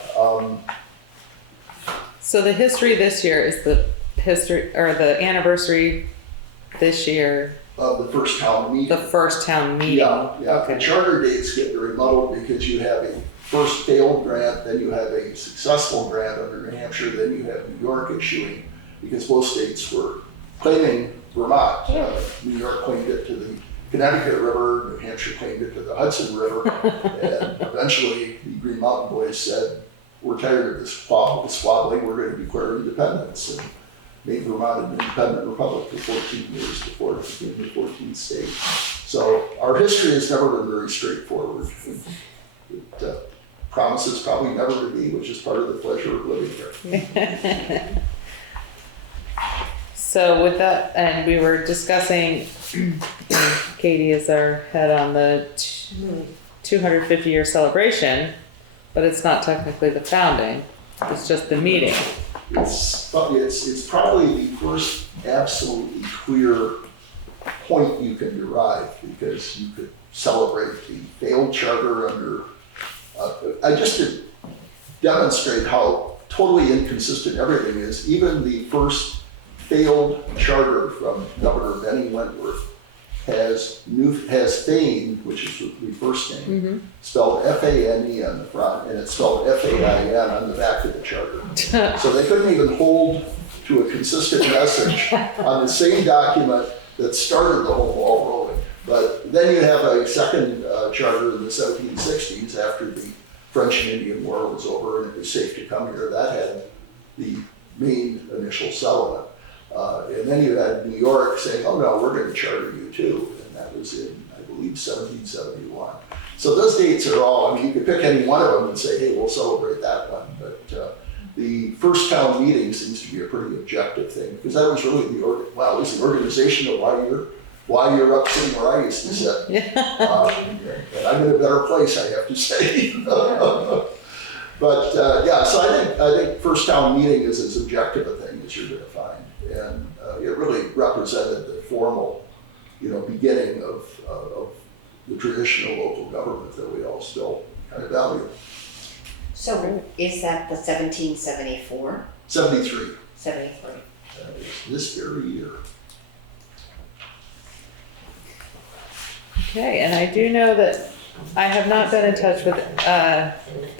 So the history this year is the history, or the anniversary this year Of the first town meeting. the first town meeting. Yeah. Okay. The charter dates get very muddled because you have a first failed grant, then you have a successful grant under New Hampshire, then you have New York issuing, because both states were claiming Vermont. New York claimed it to the Connecticut River, New Hampshire claimed it to the Hudson River, and eventually the Green Mountain Boys said, we're tired of this squabbling, we're going to declare independence, and made Vermont an independent republic for 14 years before it became the 14th state. So our history has never been very straightforward. It promises probably never to be, which is part of the pleasure of living here. So with that, and we were discussing, Katie is our head on the 250-year celebration, but it's not technically the founding, it's just the meeting. It's probably the first absolutely clear point you can derive, because you could celebrate the failed charter under, just to demonstrate how totally inconsistent everything is, even the first failed charter from Governor Benny Wentworth has Fane, which is the first name, spelled F-A-N-E on the front, and it's spelled F-A-I-N on the back of the charter. So they couldn't even hold to a consistent message on the same document that started the whole ball rolling. But then you have a second charter in the 1760s, after the French and Indian War was over and it was safe to come here. That had the main initial settlement. And then you had New York saying, oh no, we're going to charter you too. And that was in, I believe, 1771. So those dates are all, I mean, you could pick any one of them and say, hey, we'll celebrate that one. But the first town meeting seems to be a pretty objective thing, because that was really it was the organization of why you're up sitting where I used to sit. And I'm in a better place, I have to say. But so I think first town meeting is as objective a thing as you're going to find. And it really represented the formal, beginning of the traditional local government that we all still kind of value. So is that the 1774? 73. 73. That is this very year. Okay, and I do know that I have not been in touch with the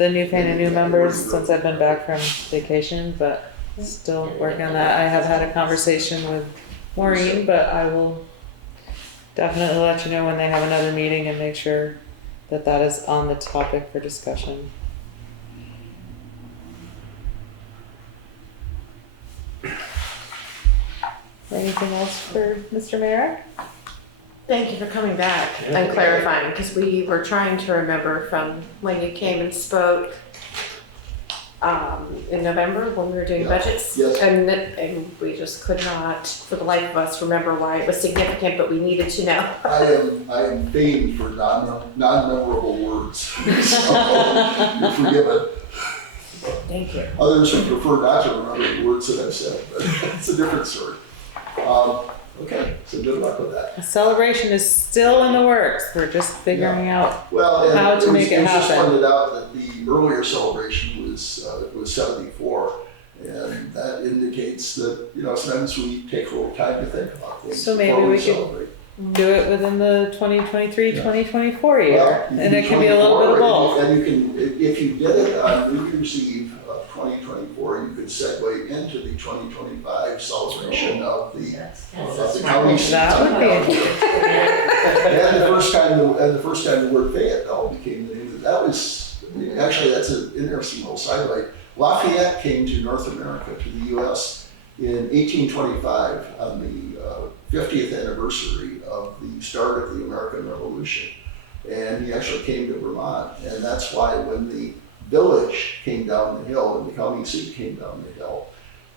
Newfane and new members since I've been back from vacation, but still working on that. I have had a conversation with Maureen, but I will definitely let you know when they have another meeting and make sure that that is on the topic for discussion. Anything else for Mr. Marek? Thank you for coming back and clarifying, because we were trying to remember from when you came and spoke. in November when we were doing Yeah. budgets. Yes. And we just could not, for the life of us, remember why it was significant, but we needed to know. I am famed for non-memorable words. So you're forgiven. Thank you. Others would prefer not to remember the words that I've said, but it's a different story. Okay, so good luck with that. A celebration is still in the works. We're just figuring out. Well, and How to make it was just happen. pointed out that the earlier celebration was 74, and that indicates that, you know, sometimes we take a little time to think about things So maybe before we could celebrate. do it within the 2023, Yeah. 2024 year. Well, you And can it can be a little bit of 24, both. And you can, if you did it on New Year's Eve of 2024, you could segue into the 2025 celebration of the county seat. That would be And the first time the word Fayetteville became the name of that was, actually, that's an interesting little sidelight. Lafayette came to North America, to the US, in 1825 on the 50th anniversary of the start of the American Revolution. And he actually came to Vermont, and that's why when the village came down the hill and the county seat came down the hill,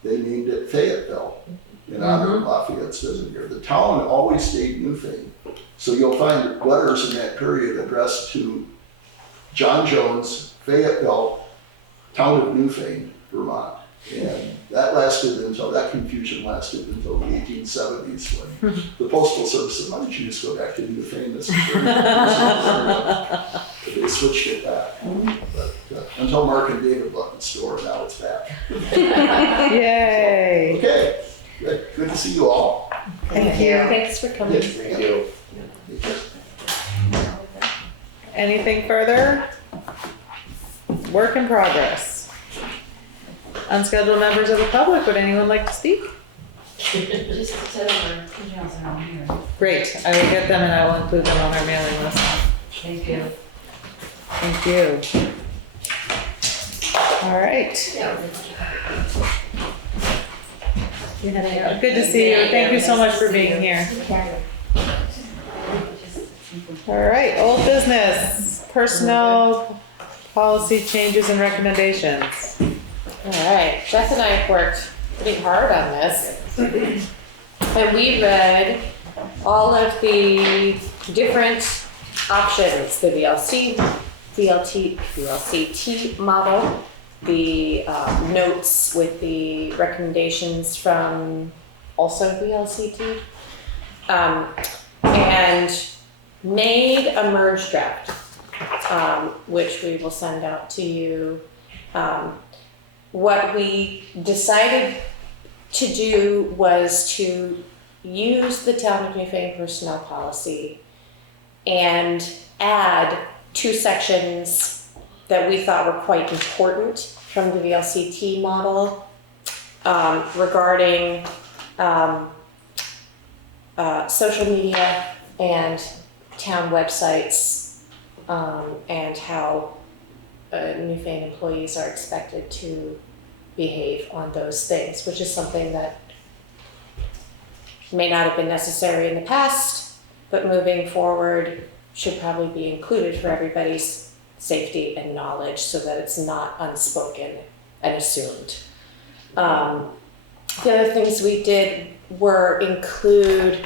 they named it Fayetteville in honor of Lafayette's designator. The town always stayed Newfane. So you'll find letters in that period addressed to John Jones, Fayetteville, town of Newfane, Vermont. And that confusion lasted until the 1870s when the Postal Service said, why don't you just go back to Newfane? This is very But they switched it back. But until Mark and David left the store, now it's back. Yay. Okay, good to see you all. Thank you. Thanks for coming. Thank you. Anything further? Work in progress. Unscheduled members of the public, would anyone like to speak? Just to tell our emails are on here. Great, I will get them and I will include them on our mailing list. Thank you. Thank you. All right. Good to see you. Thank you so much for being here. All right, old business, personnel policy changes and recommendations. All right, Jeff and I have worked pretty hard on this. And we read all of the different options, the VLCT model, the notes with the recommendations from also VLCT, and made a merge draft, which we will send out to you. What we decided to do was to use the Town of Newfane personnel policy and add 2 sections that we thought were quite important from the VLCT model regarding social media and town websites and how Newfane employees are expected to behave on those things, which is something that may not have been necessary in the past, but moving forward should probably be included for everybody's safety and knowledge so that it's not unspoken and assumed. The other things we did were include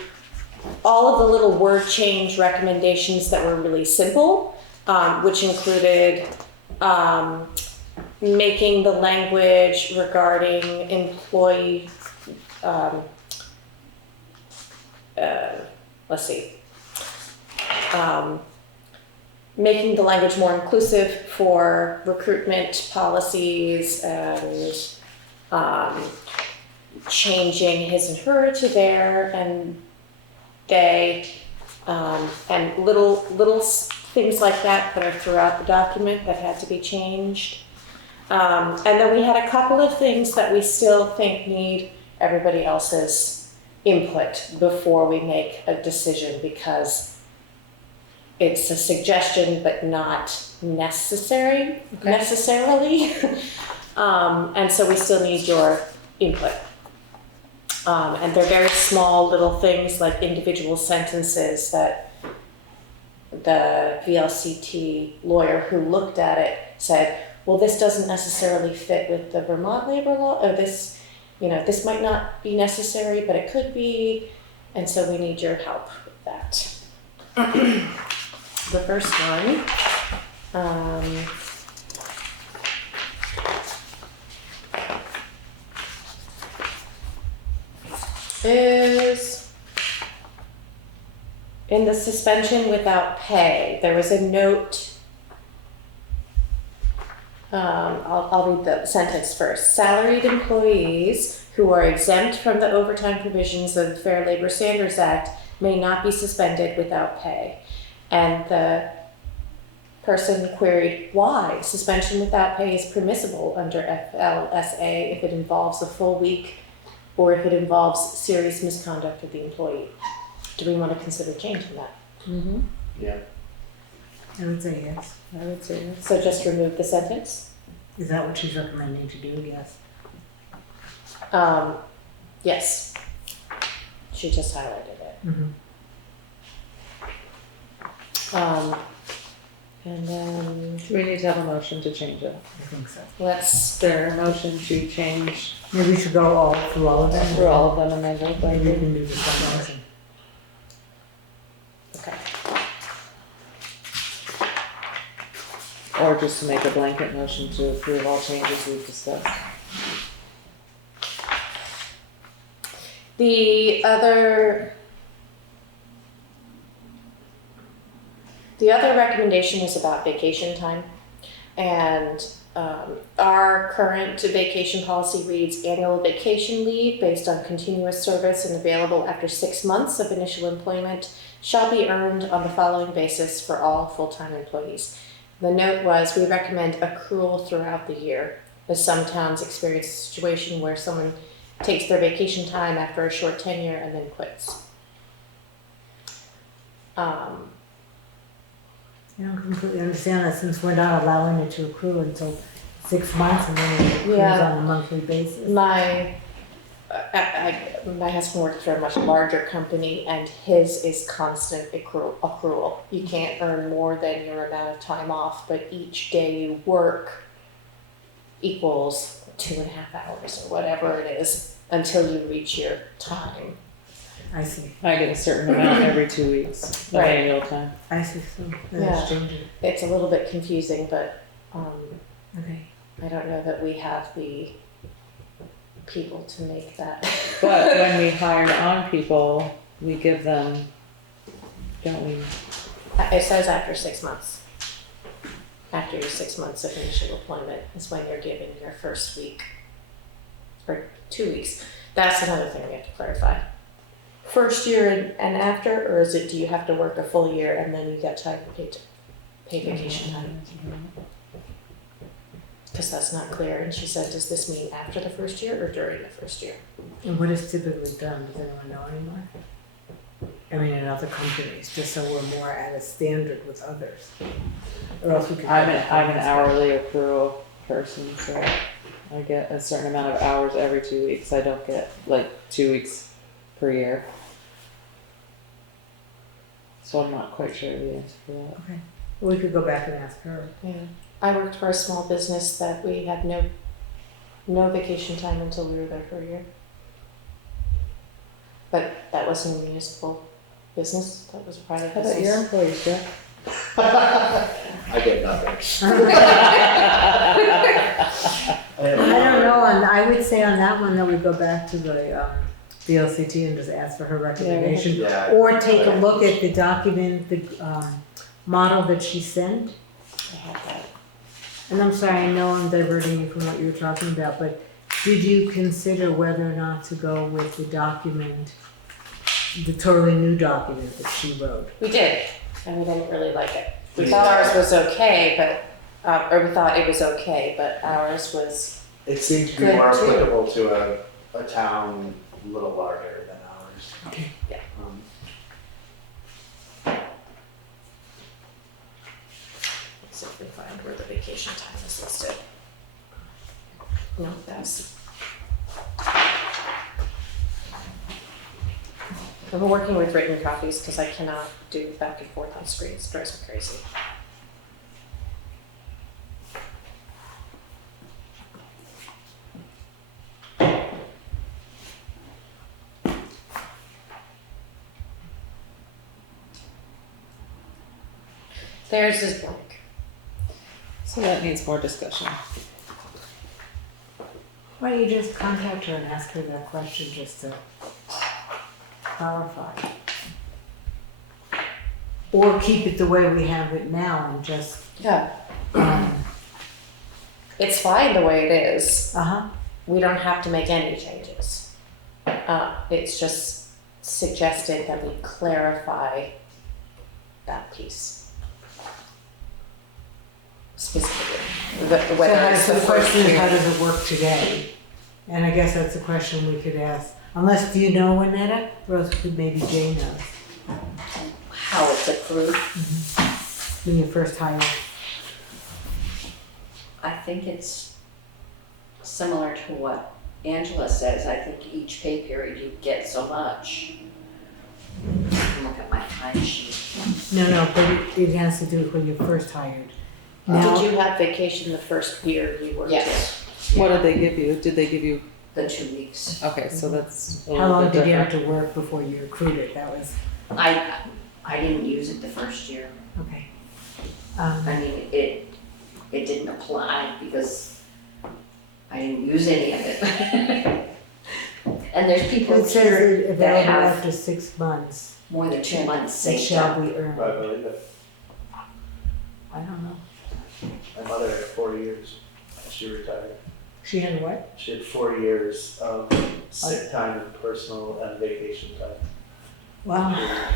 all of the little word change recommendations that were really simple, which included making the language regarding employee, making the language more inclusive for recruitment policies and changing his and her to their and they, and little things like that that are throughout the document that had to be changed. And then we had a couple of things that we still think need everybody else's input before we make a decision, because it's a suggestion but not necessarily. And so we still need your input. And they're very small little things like individual sentences that the VLCT lawyer who looked at it said, well, this doesn't necessarily fit with the Vermont labor law, or this, this might not be necessary, but it could be, and so we need your help with that. The first one, is in the suspension without pay. There was a note. I'll read the sentence first. Salaried employees who are exempt from the overtime provisions of the Fair Labor Standards Act may not be suspended without pay. And the person queried why suspension without pay is permissible under FLSA if it involves a full week or if it involves serious misconduct of the employee. Do we want to consider changing that? Mm-hmm. Yeah. I would say yes. I would say yes. So just remove the sentence? Is that what she's recommending to do? Yes. Yes. She just highlighted it. Mm-hmm. And then We need to have a motion to change it. I think so. let's, Is there a motion to change Maybe we should go all through all of them. through all of them and then vote by Maybe we name? can do this one motion. okay. Or just to make a blanket motion to approve all changes we've discussed? The other recommendation is about vacation time. And our current vacation policy reads annual vacation leave based on continuous service and available after 6 months of initial employment shall be earned on the following basis for all full-time employees. The note was, we recommend accrual throughout the year, as some towns experience a situation where someone takes their vacation time after a short tenure and then quits. I don't completely understand that since we're not allowing it to accrue until 6 months and then it accrues Yeah. on a monthly basis. My husband works for a much larger company and his is constant accrual. You can't earn more than your amount of time off, but each day you work equals 2.5 hours or whatever it is until you reach your time. I see. I get a certain amount every 2 weeks of Right. annual time. I see. So Yeah. that's changing. It's a little bit confusing, but Okay. I don't know that we have the people to make that. But when we hire on people, we give them, don't we? It says after 6 months. After your 6 months of initial employment is when you're given your first week or 2 weeks. That's another thing we have to clarify. First year and after, or is it, do you have to work a full year and then you get time to pay vacation time? Because that's not clear. And she said, does this mean after the first year or during the first year? And what is typically done? Does anyone know anymore? I mean, in other companies, just so we're more at a standard with others. Or else we could. I'm an hourly accrual person, so I get a certain amount of hours every 2 weeks. I don't get like 2 weeks per year. So I'm not quite sure the answer for that. Okay. We could go back and ask her. Yeah. I worked for a small business that we had no vacation time until we were there for a year. But that wasn't a municipal business, that was a private How about business. your employees, Jeff? I get nothing. I don't know, and I would say on that one that we go back to the VLCT and just ask for her recommendation. Yeah. Or take a look at the document, the model that she sent. I had that. And I'm sorry, I know I'm diverting you from what you were talking about, but did you consider whether or not to go with the document, the totally new document that she wrote? We did, and we didn't really like it. We thought ours was okay, but, or we thought it was okay, but ours was, It seems to be Good, more too. applicable to a town a little larger than ours. Okay. Yeah. let's see if we find where the vacation time is listed. No, that's. I'm working with written copies because I cannot do back and forth on screens, it drives me crazy. Theirs is blank. So that needs more discussion. Why don't you just contact her and ask her that question just to clarify? Or keep it the way we have it now and just, Yeah. It's fine the way it is. uh-huh. We don't have to make any changes. It's just suggested that we clarify that piece. Specifically, whether it's So the the first question is, how year. does it work today? And I guess that's a question we could ask, unless, do you know, Annetta? Rose could, maybe Jay knows, How it's accrued, when you first hired. I think it's similar to what Angela says. I think each pay period you get so much. Look at my time sheet. No, but it has to do with when you first hired. Now, Did you have vacation the first year you worked here? Yes, What did they give you? Did they give you, the 2 weeks. okay, so that's a how little long bit did you have different. to work before you accrued it? That was, I didn't use it the first year. okay. I mean, it didn't apply because I didn't use any of it. And there's people It says here it that available have after 6 months, more than 2 months it saved shall up. be earned. I believe it. I don't know. My mother had 4 years. She retired. She had what? She had 4 years of sick time and personal and vacation time. Wow.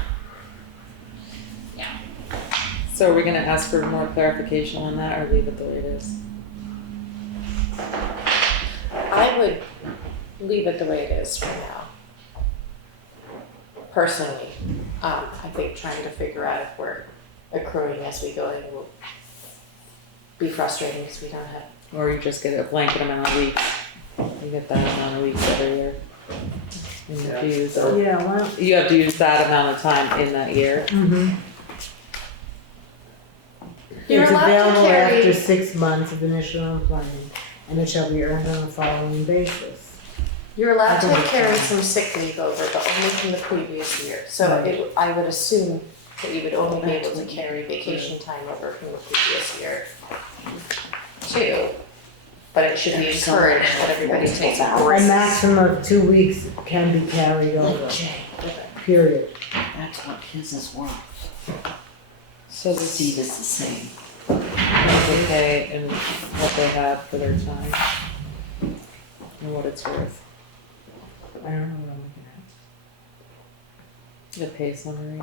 So are we gonna ask for more clarification on that or leave it the way it is? I would leave it the way it is for now. Personally, I think trying to figure out if we're accruing as we go in will be frustrating because we don't have. Or you just get a blanket amount of weeks? You get that amount of weeks every year. And you have to use, Yeah, well, you have to use that amount of time in that year. You're It's allowed to available carry- after 6 months of initial employment, and it shall be earned on the following basis. You're allowed I think to it's carry fine. some sick leave over, but only from the previous year. So I would assume that you would only be able to carry vacation time over from the previous year too. But it should be encouraged that everybody takes a A break. maximum of 2 weeks can be carried over, period. That's what his is worth. So this See, this is the same. is okay and what they have for their time. And what it's worth. I don't know what I'm looking The pay summary,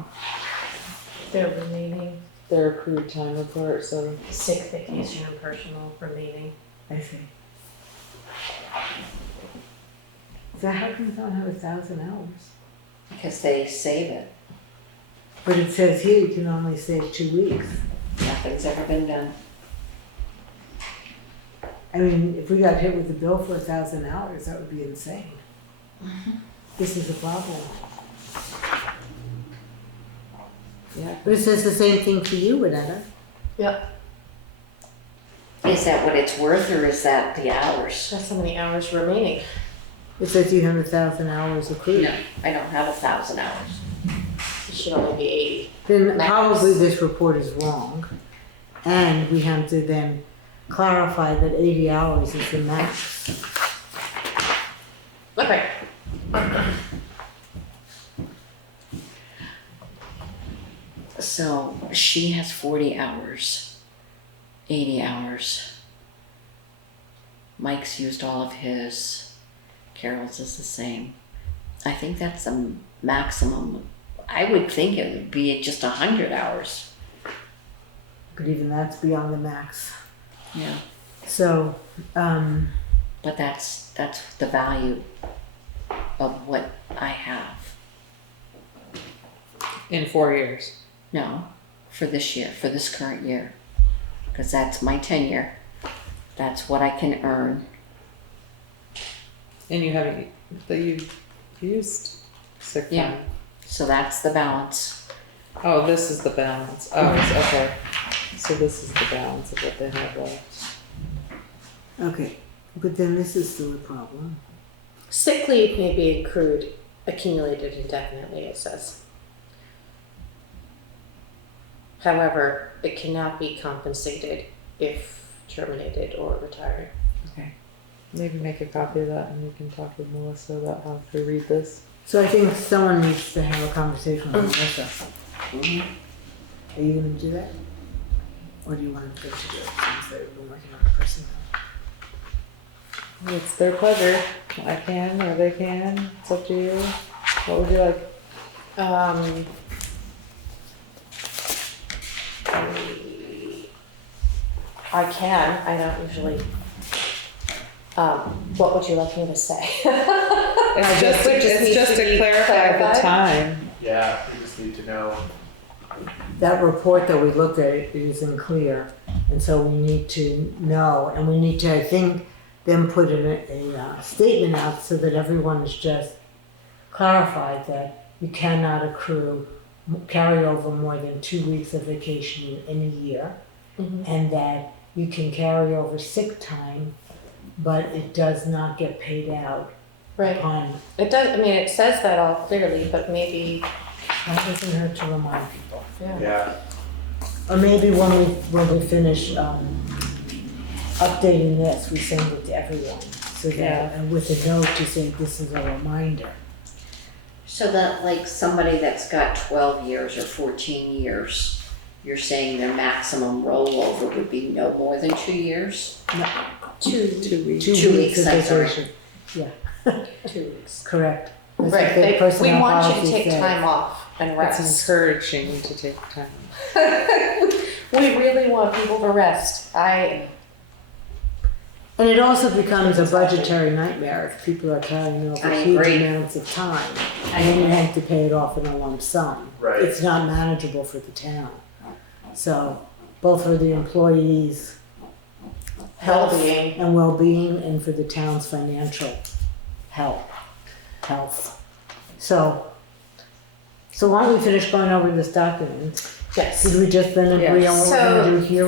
Their remaining their accrued time report, so sick, vacation, and personal remaining. at. I see. So how come it's only 1,000 hours? Because they save it. But it says here you can only save 2 weeks. Nothing's ever been done. I mean, if we got hit with a bill for 1,000 hours, that would be insane. This is a problem. yeah. But it says the same thing for you, Annetta. Is that what it's worth or is that the hours? That's how many hours remaining. It says you have 1,000 hours accrued. No, I don't have 1,000 hours. It should only be 80. Then Max. probably this report is wrong. And we have to then clarify that 80 hours is the max. Okay. So she has 40 hours, 80 hours. Mike's used all of his. Carol's is the same. I think that's the maximum. I would think it would be at just 100 hours. But even that's beyond the max. Yeah. So, But that's the value of what I have. In 4 years. No, for this year, for this current year. Because that's my tenure. That's what I can earn. And you haven't, that you used sick time. Yeah. So that's the balance. Oh, this is the balance. Oh, it's, okay. So this is the balance of what they have left. okay. But then this is still a problem. Sick leave may be accrued, accumulated indefinitely, it says. However, it cannot be compensated if terminated or retired. Maybe make a copy of that and we can talk with Melissa about how to read this. So I think someone needs to have a conversation with Melissa. Are you gonna do that? Or do you want to go to do it since they've been working on the personnel? It's their pleasure. I can or they can. It's up to you. What would you like? I can, I don't usually. What would you like me to say? It's just, It just needs it's just to to be clarify the clarified. time. Yeah, we just need to know. That report that we looked at, it isn't clear, and so we need to know, and we need to, I think, then put in a statement out so that everyone is just clarified that you cannot carry over more than 2 weeks of vacation in a year, and that you can carry over sick time, but it does not get paid out Right. upon. It does, I mean, it says that all clearly, but maybe, That doesn't hurt to remind people. Yeah, Or maybe when we finish updating this, we send it to everyone, so that, and with a note to say this is a reminder. So that like somebody that's got 12 years or 14 years, you're saying their maximum rollover would be no more than 2 years? 2 weeks. 2 weeks, of I'm sorry. vacation. Yeah, 2 weeks. correct. That's Right, what the we personnel want you to policy take says. time off and It's rest. encouraging you to take time. We really want people to rest. And it also becomes a budgetary nightmare if people are carrying over I huge agree. amounts of time. And then you have to pay it off in a lump sum. Right. It's not manageable for the town. So, both for the employees' health Well-being. and well-being, and for the town's financial health. So why don't we finish going over this document? Yes. Did we just then agree on what we're gonna do So here?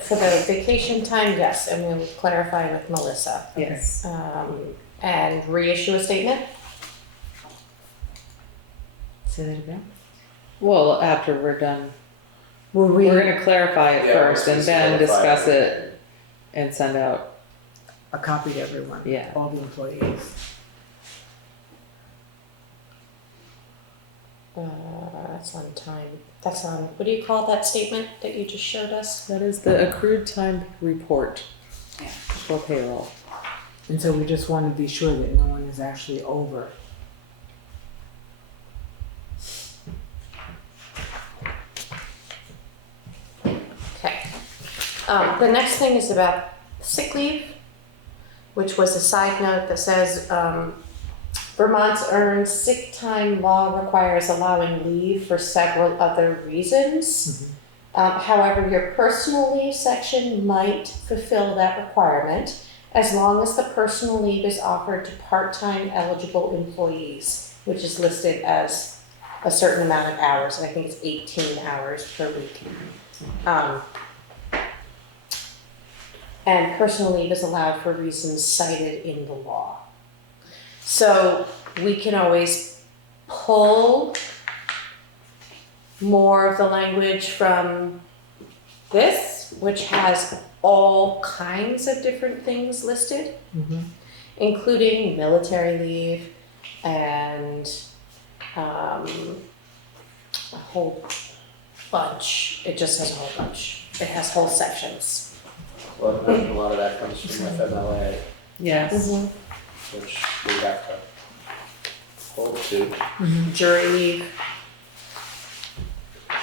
for the vacation time, yes, and we'll clarify with Melissa. Yes. And reissue a statement? Say that again? Well, after we're done, We're we're gonna clarify it Yeah, first we'll and just then clarify discuss it and send out, a copy to everyone. Yeah. All the employees. That's on time. That's on, what do you call that statement that you just showed us? that is the accrued time report for payroll. And so we just want to be sure that no one is actually over. Okay. The next thing is about sick leave, which was a side note that says, Vermont's earned sick time law requires allowing leave for several other reasons. However, your personal leave section might fulfill that requirement as long as the personal leave is offered to part-time eligible employees, which is listed as a certain amount of hours, and I think it's 18 hours per week. And personal leave is allowed for reasons cited in the law. So we can always pull more of the language from this, which has all kinds of different things listed, including military leave and a whole bunch. It just has a whole bunch. It has whole sections. Well, a lot of that comes from FMLA, Yes. which we have to hold to. Jury leave.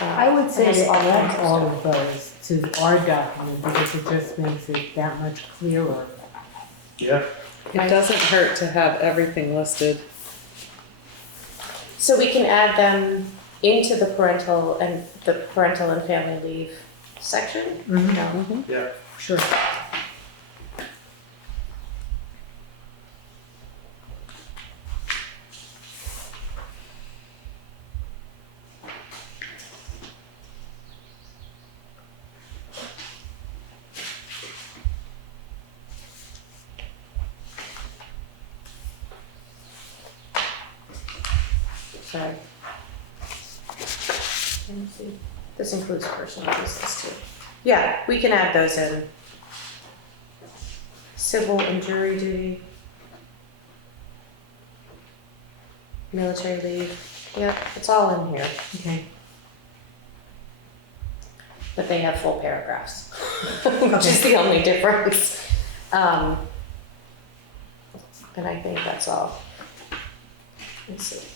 I would say it has to all kinds add of all stuff. of those to our document because it just makes it that much clearer. Yeah. It doesn't hurt to have everything listed. So we can add them into the parental and family leave section? No. Yeah. Sure. Sorry. Let me see. This includes personal business too. Yeah, we can add those in. Civil and jury duty. Military leave. Yep, it's all in here. Okay. But they have full paragraphs, which is the only difference. And I think that's all. Let's see.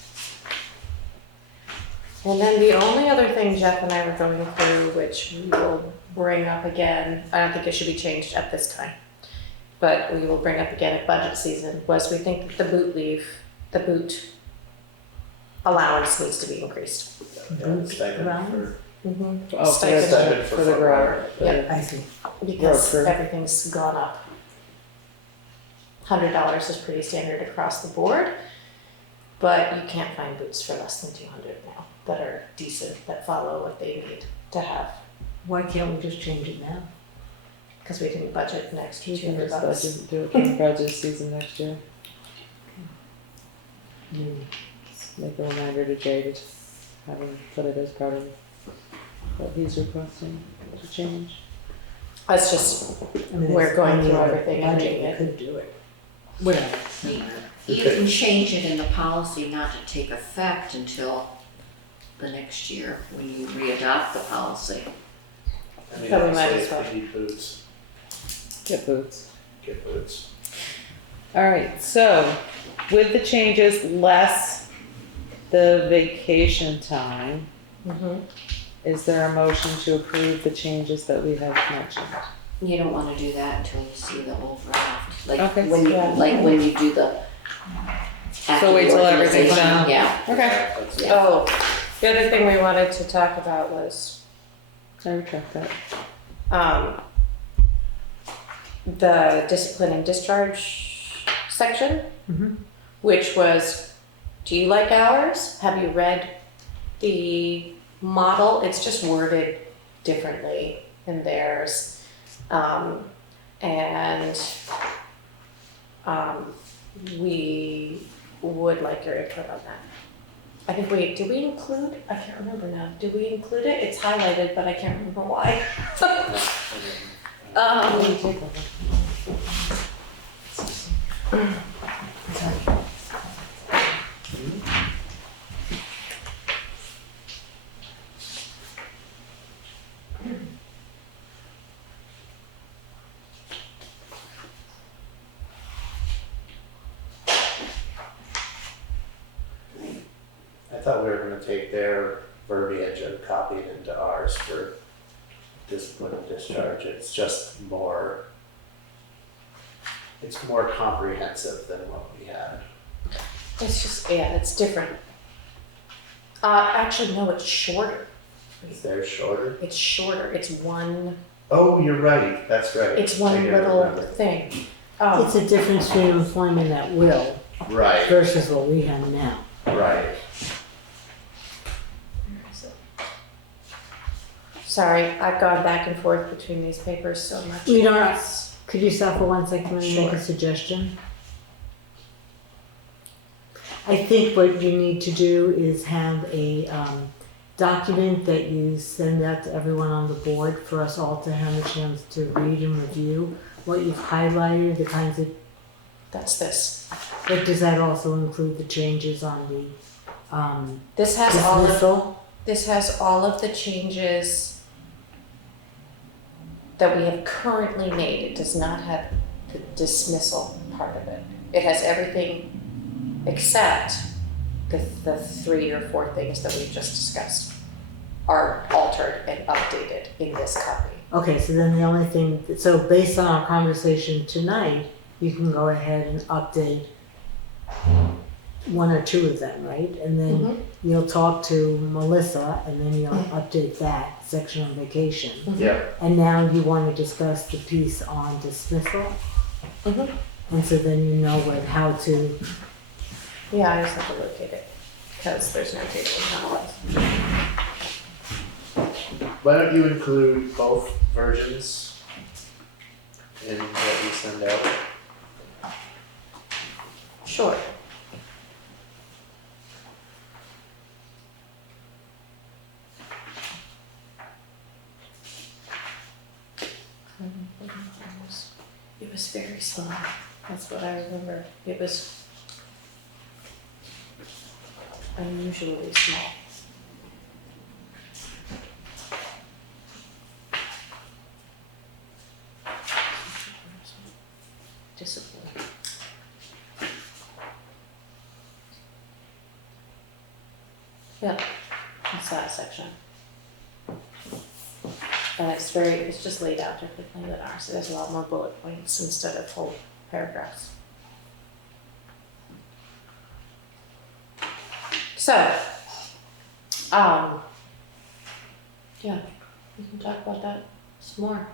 And then the only other thing Jeff and I were going through, which we will bring up again, I don't think it should be changed at this time, but we will bring up again at budget season, was we think that the boot allowance needs to be increased. Yeah, stipend Allowance? Oh, Stipend for the front grower. runner. Yep. I see. Because Broker. everything's gone up. $100 is pretty standard across the board, but you can't find boots for less than 200 now that are decent, that follow what they need to have, Why can't we just change it now? because we didn't budget next We can $200. just do it for the budget season next year. Make a reminder to Jay to have him put it as part of what he's requesting to change. That's just, I mean, we're it's going only through a everything and budget, reading we it. could do it. Whatever. You can change it in the policy not to take effect until the next year when you re-adopt the policy. I mean, So we might honestly, as well. if you need boots, Get boots. get boots. Alright, so with the changes, less the vacation time, is there a motion to approve the changes that we have mentioned? You don't wanna do that until you see the whole draft, like Okay. when you, Yeah. like when you do the. So wait till everything's organization, done. Yeah, Okay. That's- Yeah. Oh, the other thing we wanted to talk about was I retract that. the discipline and discharge section, which was, do you like ours? Have you read the model? It's just worded differently in theirs. We would like your input on that. I think did we include, I can't remember now, did we include it? It's highlighted, but I can't remember why. I thought we were gonna take their verbiage and copy it into ours for discipline and discharge. It's just more, it's more comprehensive than what we had. It's just, yeah, it's different. Actually, no, it's shorter. Is theirs shorter? It's shorter. It's one Oh, you're right, that's right. It's one I didn't little remember. thing. It's a difference between employment at will Right, versus what we have now. right. Sorry, I've gone back and forth between these papers so much. We don't, could you stop for 1 second and make Sure. a suggestion? I think what you need to do is have a document that you send out to everyone on the board for us all to have a chance to read and review what you've highlighted, the kinds of, That's this. but does that also include the changes on the This has all of, dismissal? this has all of the changes that we have currently made. It does not have the dismissal part of it. It has everything except the 3 or 4 things that we've just discussed are altered and updated in this copy. Okay, so then the only thing, so based on our conversation tonight, you can go ahead and update 1 or 2 of them, right? And then you'll talk to Melissa and then you'll update that section on vacation. Yeah, And now you want to discuss the piece on dismissal? And so then you know how to, Yeah, I just have to locate it because there's no table in Congress. why don't you include both versions in what you send out? Sure. It was very small. That's what I remember. It was unusually small. Discipline. Yeah, that's that section. And it's just laid out differently than ours. It has a lot more bullet points instead of whole paragraphs. So, yeah, we can talk about that some more.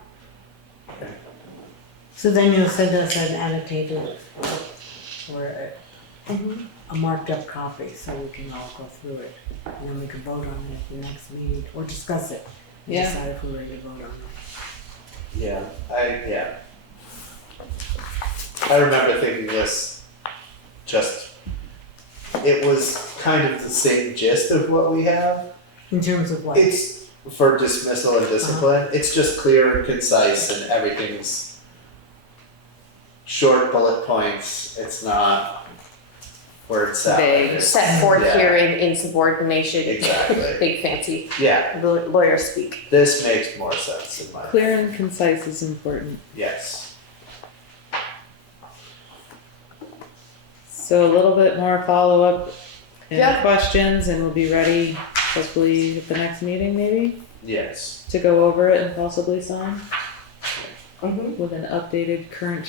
So then you'll send us an annotated or a marked up copy so we can all go through it. And then we can vote on it at the next meeting or discuss it. And Yeah. decide if we're ready to vote on it. Yeah, I remember thinking this, it was kind of the same gist of what we have. In terms of what? It's for dismissal and discipline, it's just clear and concise and everything's short bullet points, it's not word salad. Vague. Set forth Yeah. hearing insubordination. Exactly. Big fancy Yeah, lawyer speak. this makes more sense in my opinion. Clear and concise is important. Yes. So a little bit more follow-up and Yeah. questions, and we'll be ready hopefully at the next meeting maybe Yes. to go over it and possibly sign Mm-hmm. with an updated current.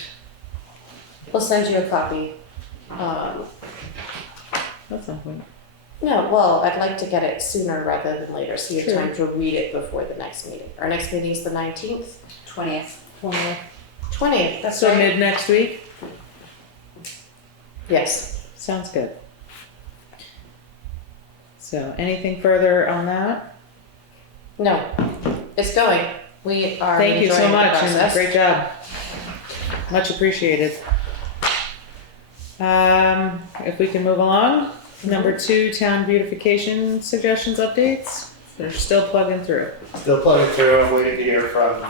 We'll send you a copy. At some point. No, well, I'd like to get it sooner rather than later, so you have Sure. time to read it before the next meeting. Our next meeting is the 19th? 20th. 20th, that's So right. mid next week? Yes. Sounds good. So anything further on that? No, it's going. We are Thank you so enjoying the much and process. great job. Much appreciated. If we can move along, number 2, town beautification suggestions updates. They're still plugging through. Still plugging through, I'm waiting to hear from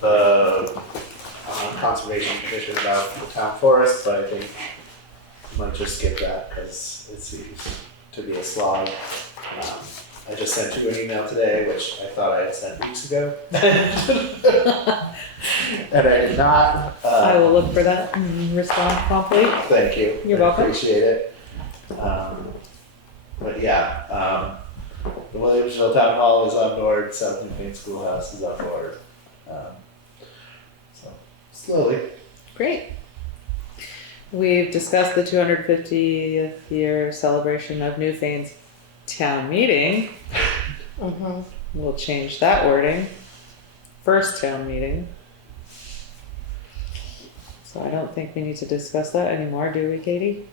the Conservation Commission about the town forest, but I think I might just skip that because it seems to be a slog. I just sent you an email today, which I thought I had sent weeks ago. And I did not. I will look for that and respond promptly. Thank you. You're I welcome. Appreciate it. But yeah, the Williamsville Town Hall is on board, South Newfane Schoolhouse is on board. So slowly. Great. We've discussed the 250th year celebration of Newfane's town meeting. Mm-hmm. We'll change that wording. First town meeting. So I don't think we need to discuss that anymore, do we, Katie?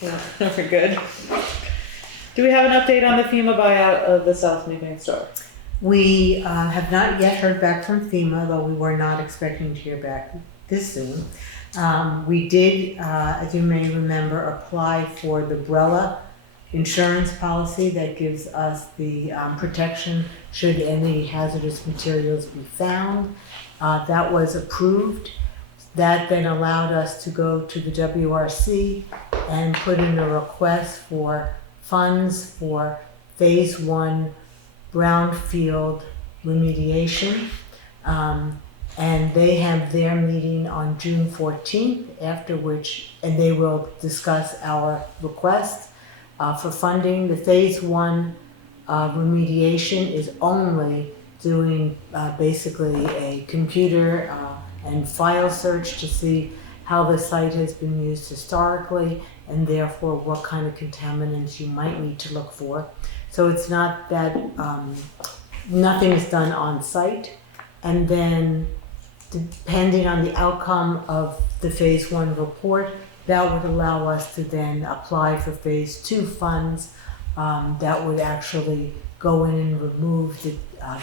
Yeah. We're good. Do we have an update on the FEMA buyout of the South Newfane store? We have not yet heard back from FEMA, though we were not expecting to hear back this soon. We did, as you may remember, apply for the BRELA insurance policy that gives us the protection should any hazardous materials be found. That was approved. That then allowed us to go to the WRC and put in a request for funds for phase 1 brownfield remediation. And they have their meeting on June 14th, after which, and they will discuss our request for funding. The phase 1 remediation is only doing basically a computer and file search to see how the site has been used historically and therefore what kind of contaminants you might need to look for. So it's not that nothing is done on site. And then depending on the outcome of the phase 1 report, that would allow us to then apply for phase 2 funds that would actually go in and remove the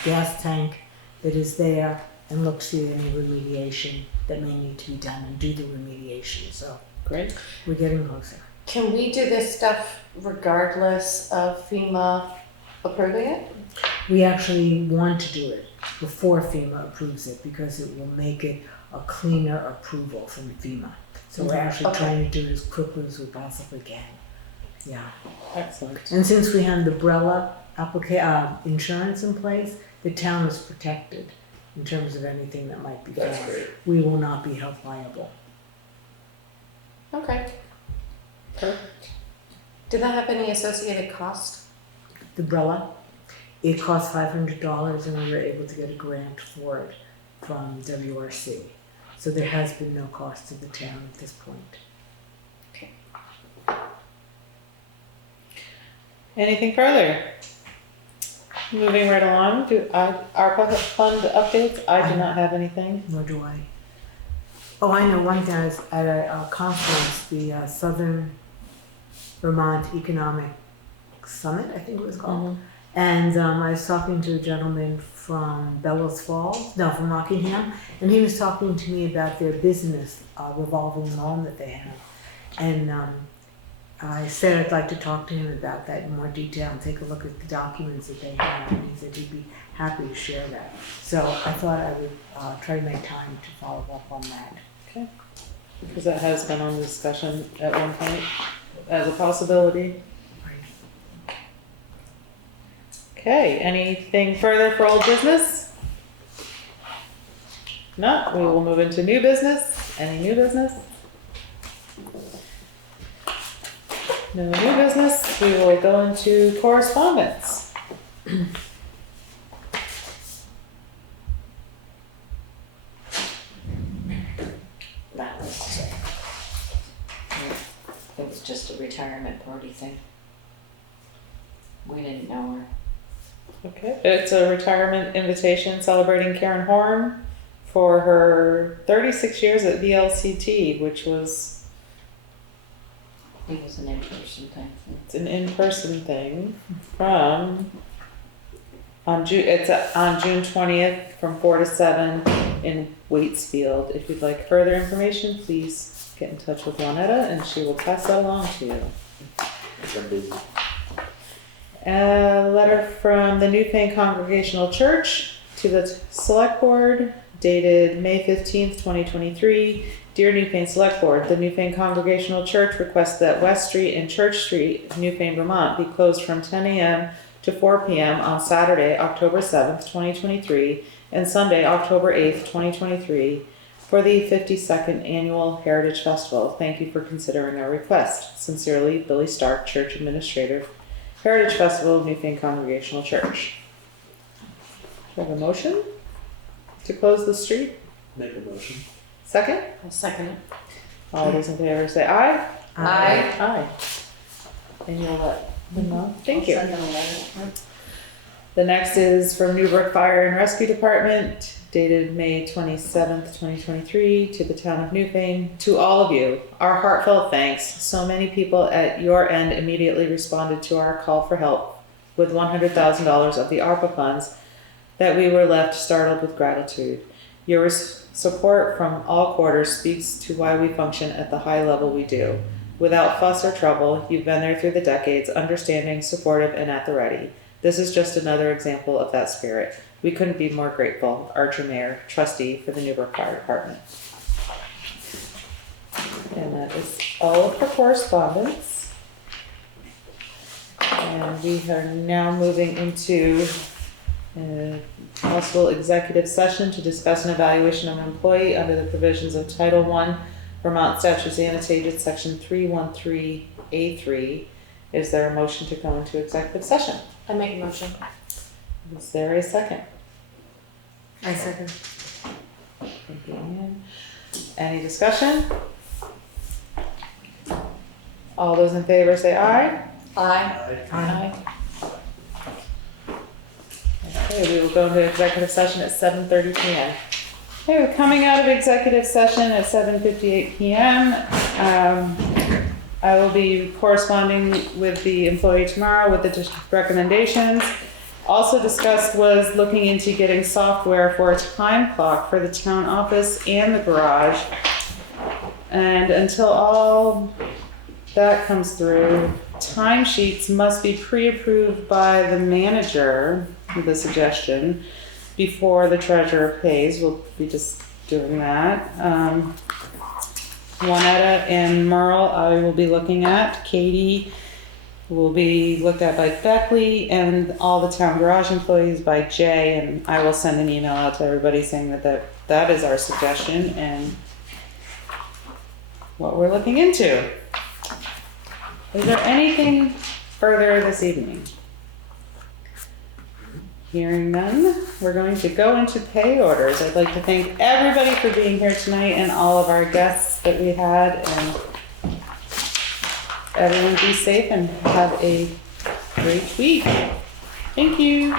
gas tank that is there and look see any remediation that may need to be done and do the remediation. So Great. we're getting closer. Can we do this stuff regardless of FEMA approving it? We actually want to do it before FEMA approves it because it will make it a cleaner approval from FEMA. So we're actually Okay. trying to do it as quickly as we possibly can. Yeah. Excellent. And since we have the umbrella insurance in place, the town is protected in terms of anything that might be That's done. great. We will not be held liable. Okay. Perfect. Did that have any associated cost? The umbrella, it cost $500 and we were able to get a grant for it from WRC. So there has been no cost to the town at this point. Anything further? Moving right along, ARPA fund updates? I do not have anything. Nor do I. Oh, I know one thing, I was at a conference, the Southern Vermont Economic Summit, I think it was called. And I was talking to a gentleman from Bellows Falls, no, from Rockingham, and he was talking to me about their business revolving loan that they have. And I said I'd like to talk to him about that in more detail and take a look at the documents that they have, and he said he'd be happy to share that. So I thought I would try to make time to follow up on that. Okay. Because that has been on discussion at one point as a possibility. Okay, anything further for old business? No, we will move into new business. Any new business? No new business. We will go into correspondence. That was, it was just a retirement party thing. We didn't know her. Okay, it's a retirement invitation celebrating Karen Horn for her 36 years at VLCT, which was It was an in-person thing. it's an in-person thing from on June 20th from 4 to 7 in Waitsfield. If you'd like further information, please get in touch with Juanetta and she will pass that along to you. I'm busy. A letter from the Newfane Congregational Church to the Select Board dated May 15th, 2023. Dear Newfane Select Board, the Newfane Congregational Church requests that West Street and Church Street, Newfane, Vermont, be closed from 10 a.m. to 4 p.m. on Saturday, October 7th, 2023, and Sunday, October 8th, 2023, for the 52nd Annual Heritage Festival. Thank you for considering our request. Sincerely, Billy Stark, Church Administrator, Heritage Festival of Newfane Congregational Church. Do I have a motion to close the street? Make a motion. Second? I'll second it. All those in favor say aye. Aye. Aye. And you'll let them know? Thank you. Send them a letter. The next is from NewBrook Fire and Rescue Department, dated May 27th, 2023, to the town of Newfane. To all of you, our heartfelt thanks. So many people at your end immediately responded to our call for help with $100,000 of the ARPA funds that we were left startled with gratitude. Your support from all quarters speaks to why we function at the high level we do. Without fuss or trouble, you've been there through the decades, understanding, supportive, and at the ready. This is just another example of that spirit. We couldn't be more grateful. Archer Mayor, trustee for the NewBrook Fire Department. And that is all of the correspondence. And we are now moving into a possible executive session to discuss an evaluation of an employee under the provisions of Title I, Vermont Statutes Annotated, Section 313A3. Is there a motion to go into executive session? I make a motion. Is there a second? I second. Thank you, Ann. Any discussion? All those in favor say aye. Aye. Aye. Okay, we will go into executive session at 7:30 p.m. Okay, we're coming out of executive session at 7:58 p.m. I will be corresponding with the employee tomorrow with the district recommendations. Also discussed was looking into getting software for a time clock for the town office and the garage. And until all that comes through, timesheets must be pre-approved by the manager, with a suggestion, before the treasurer pays. We'll be just doing that. Juanetta and Merle, I will be looking at. Katie will be looked at by Beckley, and all the town garage employees by Jay, and I will send an email out to everybody saying that is our suggestion and what we're looking into. Is there anything further this evening? Hearing none, we're going to go into pay orders. I'd like to thank everybody for being here tonight and all of our guests that we had, and everyone be safe and have a great week. Thank you.